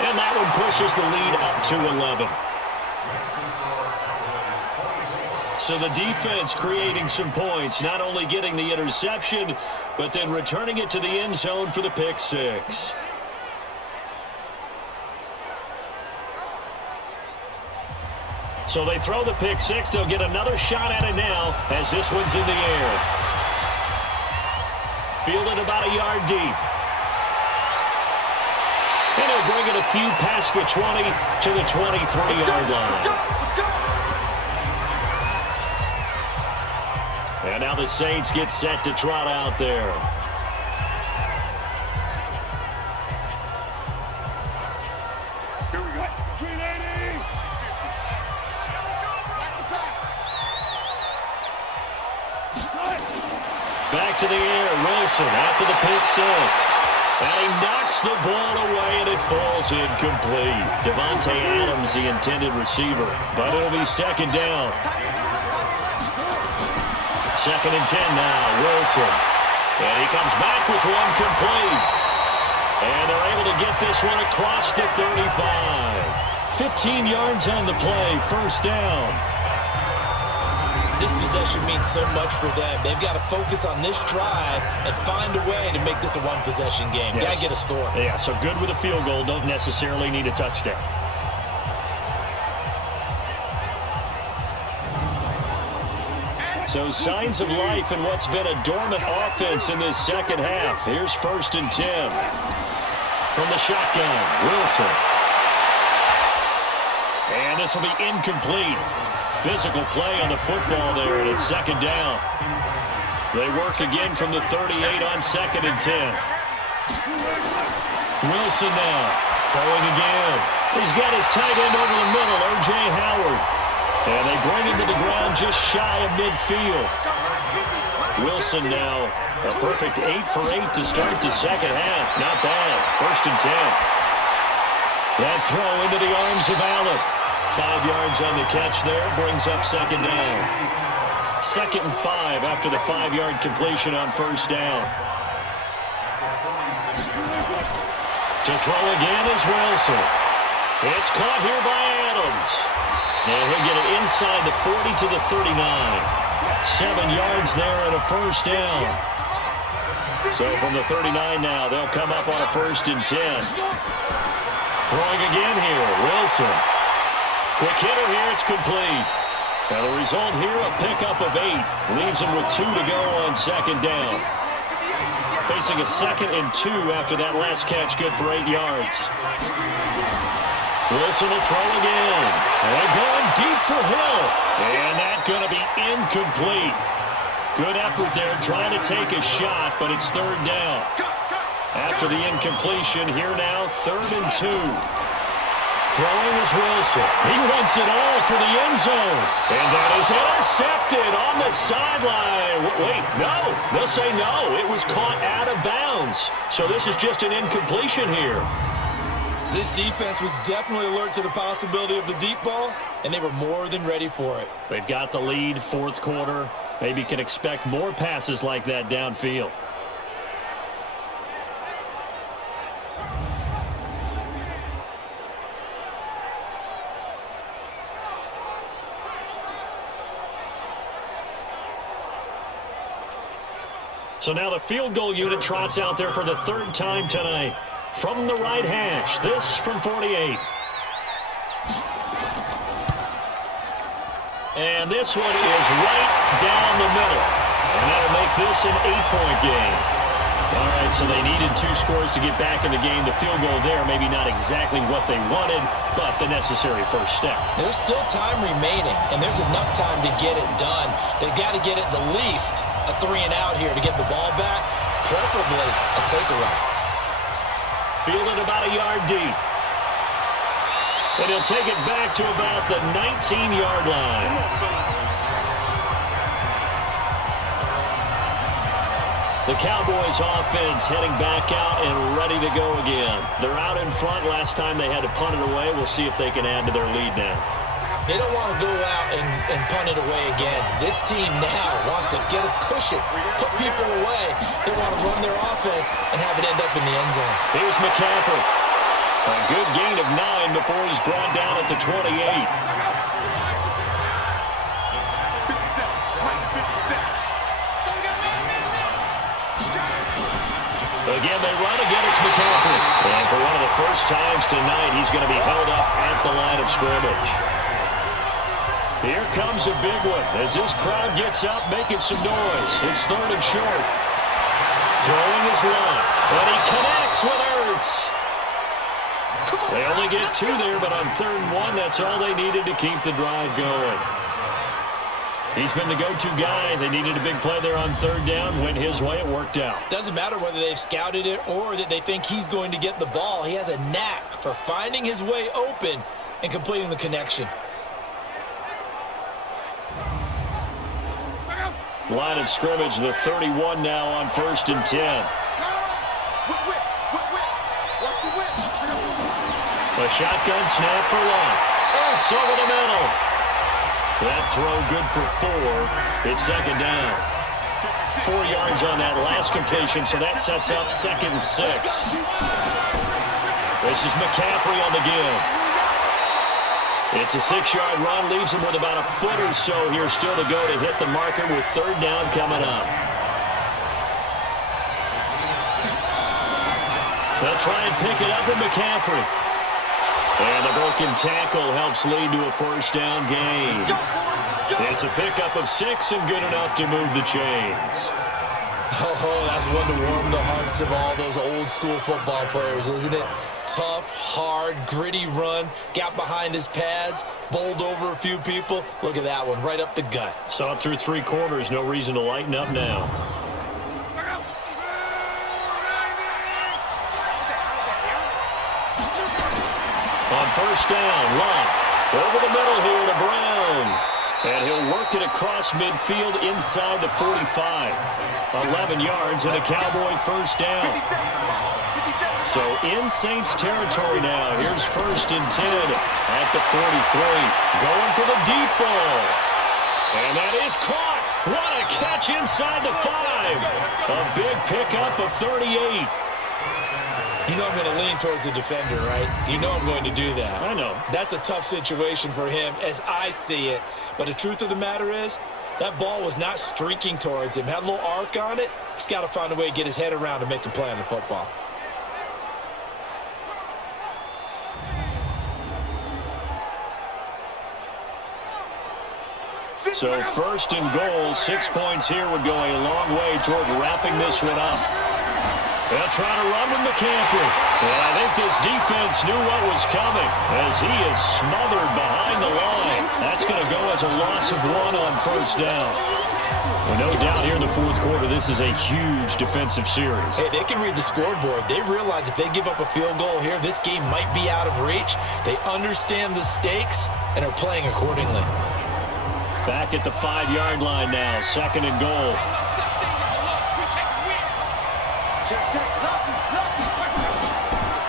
And that one pushes the lead up to 11. So the defense creating some points, not only getting the interception, but then returning it to the end zone for the pick 6. So they throw the pick 6. They'll get another shot at it now as this one's in the air. Fielded about a yard deep. And he'll bring it a few past the 20 to the 23-yard line. And now the Saints get set to trot out there. Back to the air, Wilson after the pick 6. And he knocks the ball away, and it falls incomplete. Devontae Adams, the intended receiver. But it'll be 2nd down. Second and 10 now, Wilson. And he comes back with one complete. And they're able to get this one across the 35. 15 yards on the play, first down. This possession means so much for them. They've got to focus on this drive and find a way to make this a one-possession game. Yes. Got to get a score. Yeah, so good with a field goal. Don't necessarily need a touchdown. So signs of life in what's been a dormant offense in this second half. Here's first and 10. From the shotgun, Wilson. And this will be incomplete. Physical play on the football there, and it's second down. They work again from the 38 on second and 10. Wilson now, throwing again. He's got his tight end over the middle, O.J. Howard. And they bring him to the ground just shy of midfield. Wilson now, a perfect 8 for 8 to start the second half. Not bad. First and 10. That throw into the arms of Allen. 5 yards on the catch there, brings up second down. Second and 5 after the 5-yard completion on first down. To throw again is Wilson. It's caught here by Adams. And he'll get it inside the 40 to the 39. 7 yards there and a first down. So from the 39 now, they'll come up on a first and 10. Throwing again here, Wilson. Quick hitter here, it's complete. Now the result here, a pickup of 8. Leaves him with 2 to go on second down. Facing a second and 2 after that last catch, good for 8 yards. Wilson will throw again. And going deep for Hill. And that's going to be incomplete. Good effort there, trying to take a shot, but it's third down. After the incompletion, here now, third and 2. Throwing is Wilson. He wants it all for the end zone. And that is intercepted on the sideline. Wait, no. They'll say no. It was caught out of bounds. So this is just an incompletion here. This defense was definitely alert to the possibility of the deep ball, and they were more than ready for it. They've got the lead, fourth quarter. Maybe can expect more passes like that downfield. So now the field goal unit trots out there for the third time tonight. From the right hash, this from 48. And this one is right down the middle. And that'll make this an 8-point game. All right, so they needed 2 scores to get back in the game. The field goal there, maybe not exactly what they wanted, but the necessary first step. There's still time remaining, and there's enough time to get it done. They've got to get it the least a 3-and-out here to get the ball back, preferably a takeaway. Fielded about a yard deep. And he'll take it back to about the 19-yard line. The Cowboys offense heading back out and ready to go again. They're out in front. Last time they had to punt it away. We'll see if they can add to their lead now. They don't want to go out and punt it away again. This team now wants to get a cushion, put people away. They want to run their offense and have it end up in the end zone. Here's McCaffrey. A good gain of 9 before he's brought down at the 28. Again, they run again. It's McCaffrey. And for one of the first times tonight, he's going to be held up at the line of scrimmage. Here comes a big one as this crowd gets up making some noise. It's third and short. Throwing his line. And he connects with Ertz. They only get 2 there, but on third and 1, that's all they needed to keep the drive going. He's been the go-to guy. They needed a big play there on third down. Went his way. It worked out. Doesn't matter whether they've scouted it or that they think he's going to get the ball. He has a knack for finding his way open and completing the connection. Line of scrimmage, the 31 now on first and 10. A shotgun snap for Locke. Ertz over the middle. That throw good for 4. It's second down. 4 yards on that last completion, so that sets up 2nd and 6. This is McCaffrey on the give. It's a 6-yard run, leaves him with about a foot or so here still to go to hit the marker with 3rd down coming up. They'll try and pick it up with McCaffrey. And the broken tackle helps lead to a 1st down gain. It's a pickup of 6 and good enough to move the chains. Oh, that's one to warm the hearts of all those old school football players, isn't it? Tough, hard, gritty run, got behind his pads, bowled over a few people. Look at that one, right up the gut. Saw it through 3 quarters, no reason to lighten up now. On 1st down, Lott over the middle here to Brown. And he'll work it across midfield inside the 45. 11 yards and a Cowboy 1st down. So in Saints territory now. Here's 1st and 10 at the 43. Going for the deep ball. And that is caught. What a catch inside the 5. A big pickup of 38. You know I'm going to lean towards the defender, right? You know I'm going to do that. I know. That's a tough situation for him as I see it. But the truth of the matter is, that ball was not streaking towards him. Had a little arc on it. He's got to find a way to get his head around to make a play on the football. So 1st and goal, 6 points here would go a long way toward wrapping this one up. They'll try to run with McCaffrey. And I think this defense knew what was coming as he is smothered behind the line. That's going to go as a loss of 1 on 1st down. Well, no doubt here in the 4th quarter, this is a huge defensive series. Hey, they can read the scoreboard. They realize if they give up a field goal here, this game might be out of reach. They understand the stakes and are playing accordingly. Back at the 5-yard line now, 2nd and goal.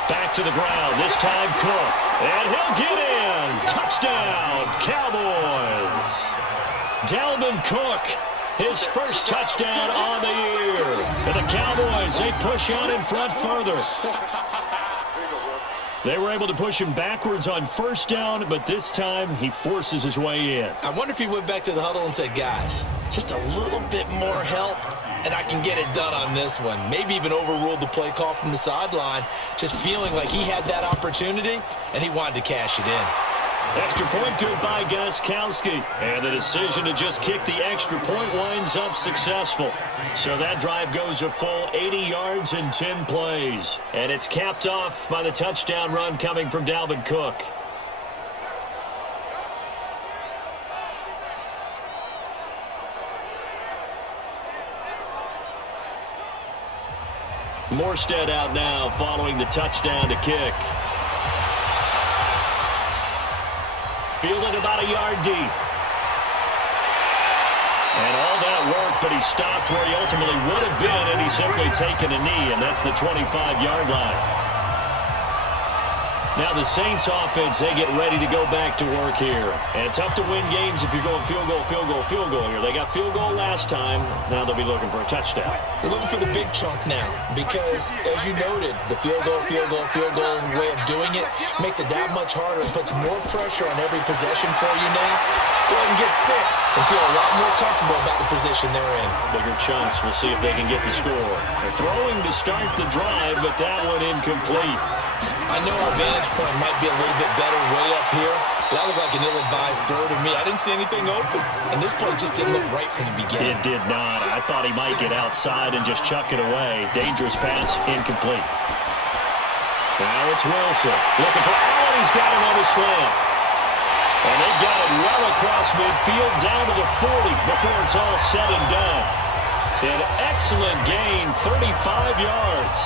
Back to the ground, this time Cook. And he'll get in. Touchdown, Cowboys. Dalvin Cook, his 1st touchdown on the year. And the Cowboys, they push on in front further. They were able to push him backwards on 1st down, but this time he forces his way in. I wonder if he went back to the huddle and said, guys, just a little bit more help, and I can get it done on this one. Maybe even overruled the play call from the sideline, just feeling like he had that opportunity, and he wanted to cash it in. Extra point good by Gostkowski. And the decision to just kick the extra point winds up successful. So that drive goes a full 80 yards in 10 plays. And it's capped off by the touchdown run coming from Dalvin Cook. Morstead out now following the touchdown to kick. Fielded about a yard deep. And all that work, but he stopped where he ultimately would have been, and he's simply taken a knee, and that's the 25-yard line. Now the Saints offense, they get ready to go back to work here. And tough to win games if you're going field goal, field goal, field goal here. They got field goal last time. Now they'll be looking for a touchdown. They're looking for the big chunk now because, as you noted, the field goal way of doing it makes it that much harder and puts more pressure on every possession for you now. Go ahead and get 6 and feel a lot more comfortable about the position they're in. Bigger chunks. We'll see if they can get the score. They're throwing to start the drive, but that one incomplete. I know our vantage point might be a little bit better way up here, but that looked like an ill-advised throw to me. I didn't see anything open, and this play just didn't look right from the beginning. It did not. I thought he might get outside and just chuck it away. Dangerous pass, incomplete. Now it's Wilson. Looking for Allen. He's got him on the slam. And they got it well across midfield down to the 40 before it's all said and done. An excellent gain, 35 yards.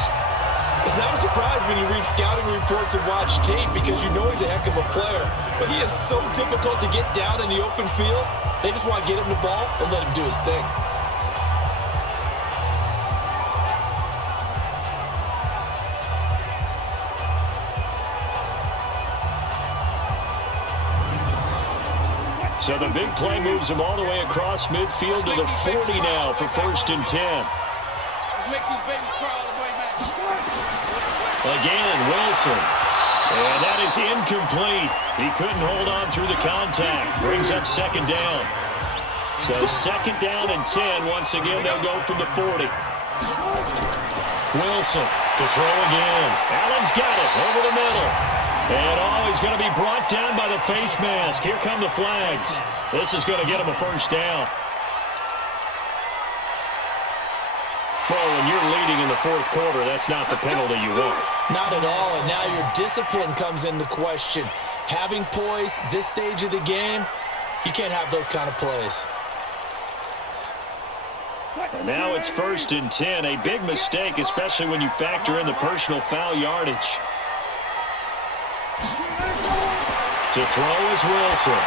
It's not a surprise when you read scouting reports and watch tape because you know he's a heck of a player. But he is so difficult to get down in the open field. They just want to get him the ball and let him do his thing. So the big play moves him all the way across midfield to the 40 now for 1st and 10. Let's make these babies cry all the way back. Again, Wilson. And that is incomplete. He couldn't hold on through the contact. Brings up 2nd down. So 2nd down and 10. Once again, they'll go from the 40. Wilson to throw again. Allen's got it over the middle. And he's going to be brought down by the face mask. Here come the flags. This is going to get him a 1st down. Well, when you're leading in the 4th quarter, that's not the penalty you want. Not at all, and now your discipline comes into question. Having poise this stage of the game, you can't have those kind of plays. And now it's 1st and 10. A big mistake, especially when you factor in the personal foul yardage. To throw is Wilson.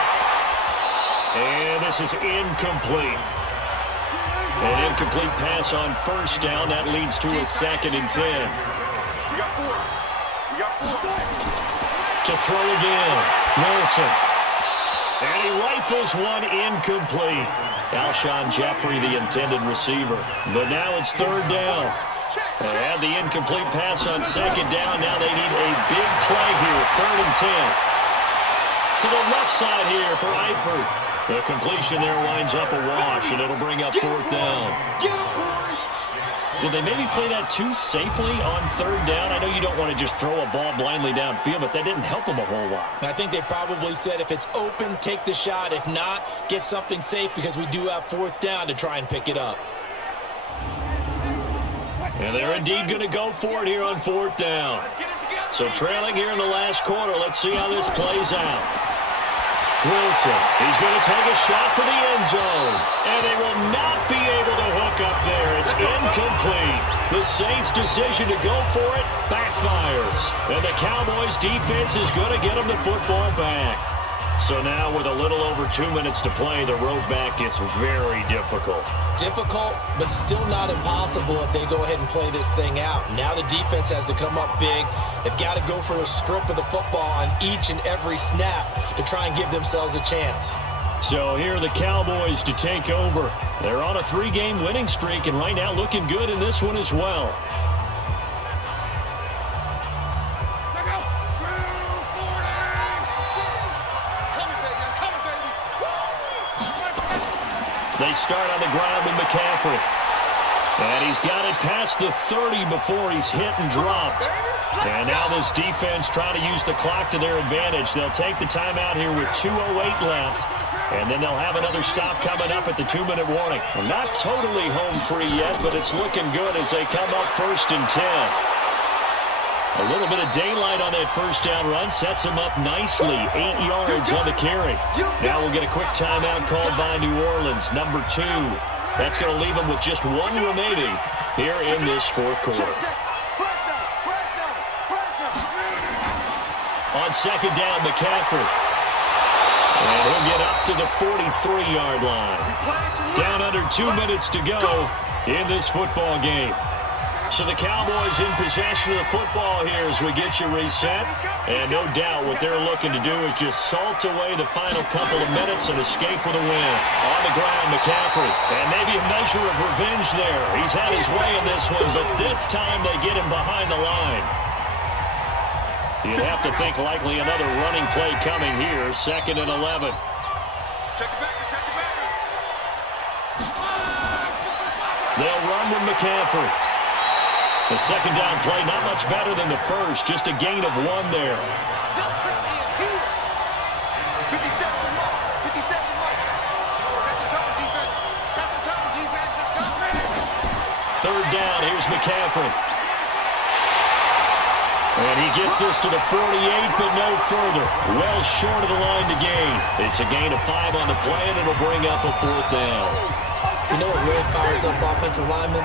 And this is incomplete. An incomplete pass on 1st down. That leads to a 2nd and 10. We got 4. We got 4. To throw again. Wilson. And he rifles one incomplete. Alshon Jeffrey, the intended receiver. But now it's 3rd down. They had the incomplete pass on 2nd down. Now they need a big play here. 3rd and 10. To the left side here for Eifert. The completion there winds up a wash, and it'll bring up 4th down. Did they maybe play that too safely on 3rd down? I know you don't want to just throw a ball blindly downfield, but that didn't help them a whole lot. I think they probably said if it's open, take the shot. If not, get something safe because we do have 4th down to try and pick it up. And they're indeed going to go for it here on 4th down. So trailing here in the last quarter, let's see how this plays out. Wilson, he's going to take a shot for the end zone. And they will not be able to hook up there. It's incomplete. The Saints' decision to go for it backfires. And the Cowboys' defense is going to get them the football back. So now with a little over 2 minutes to play, the road back gets very difficult. Difficult, but still not impossible if they go ahead and play this thing out. Now the defense has to come up big. They've got to go for a strip of the football on each and every snap to try and give themselves a chance. So here are the Cowboys to take over. They're on a 3-game winning streak, and right now looking good in this one as well. They start on the ground with McCaffrey. And he's got it past the 30 before he's hit and dropped. And now this defense trying to use the clock to their advantage. They'll take the timeout here with 2:08 left. And then they'll have another stop coming up at the 2-minute warning. Well, not totally home free yet, but it's looking good as they come up 1st and 10. A little bit of daylight on that 1st down run sets him up nicely. 8 yards on the carry. Now we'll get a quick timeout called by New Orleans, number 2. That's going to leave them with just 1 remaining here in this 4th quarter. On 2nd down, McCaffrey. And he'll get up to the 43-yard line. Down under 2 minutes to go in this football game. So the Cowboys in possession of the football here as we get you reset. And no doubt what they're looking to do is just salt away the final couple of minutes and escape with a win. On the ground, McCaffrey. And maybe a measure of revenge there. He's had his way in this one, but this time they get him behind the line. You'd have to think likely another running play coming here. 2nd and 11. Check it back. They'll run with McCaffrey. The 2nd down play, not much better than the first, just a gain of 1 there. 3rd down, here's McCaffrey. And he gets this to the 48, but no further. Well short of the line to gain. It's a gain of 5 on the play, and it'll bring up a 4th down. You know what really fires up offensive linemen?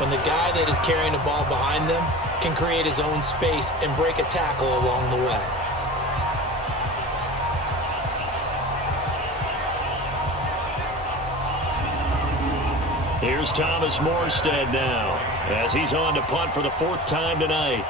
When the guy that is carrying the ball behind them can create his own space and break a tackle along the way. Here's Thomas Morstead now as he's on to punt for the 4th time tonight.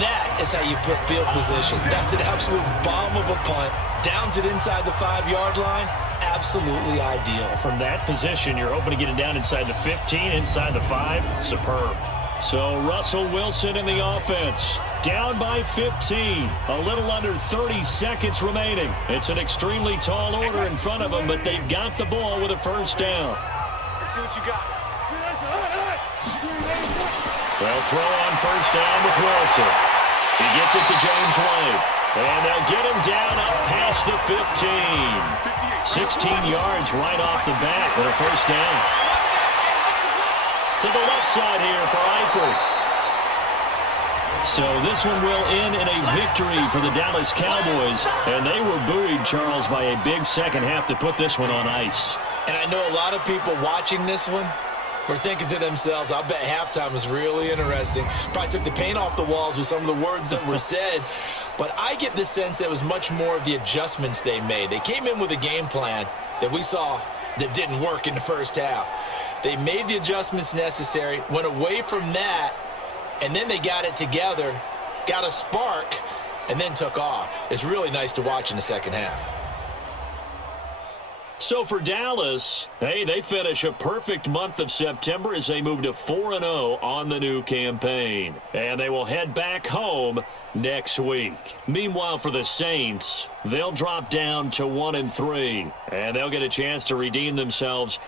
That is how you flip field position. That's an absolute bomb of a punt. Downs it inside the 5-yard line. Absolutely ideal. From that position, you're hoping to get it down inside the 15, inside the 5. Superb. So Russell Wilson in the offense. Down by 15. A little under 30 seconds remaining. It's an extremely tall order in front of them, but they've got the ball with a first down. Let's see what you got. They'll throw on first down with Wilson. He gets it to James White. And they'll get him down up past the 15. 16 yards right off the bat with a first down. To the left side here for Eifert. So this one will end in a victory for the Dallas Cowboys. And they were buoyed, Charles, by a big second half to put this one on ice. And I know a lot of people watching this one were thinking to themselves, I bet halftime was really interesting. Probably took the paint off the walls with some of the words that were said. But I get the sense it was much more of the adjustments they made. They came in with a game plan that we saw that didn't work in the first half. They made the adjustments necessary, went away from that, and then they got it together, got a spark, and then took off. It's really nice to watch in the second half. So for Dallas, hey, they finish a perfect month of September as they move to 4-0 on the new campaign. And they will head back home next week. Meanwhile, for the Saints, they'll drop down to 1-3. And they'll get a chance to redeem themselves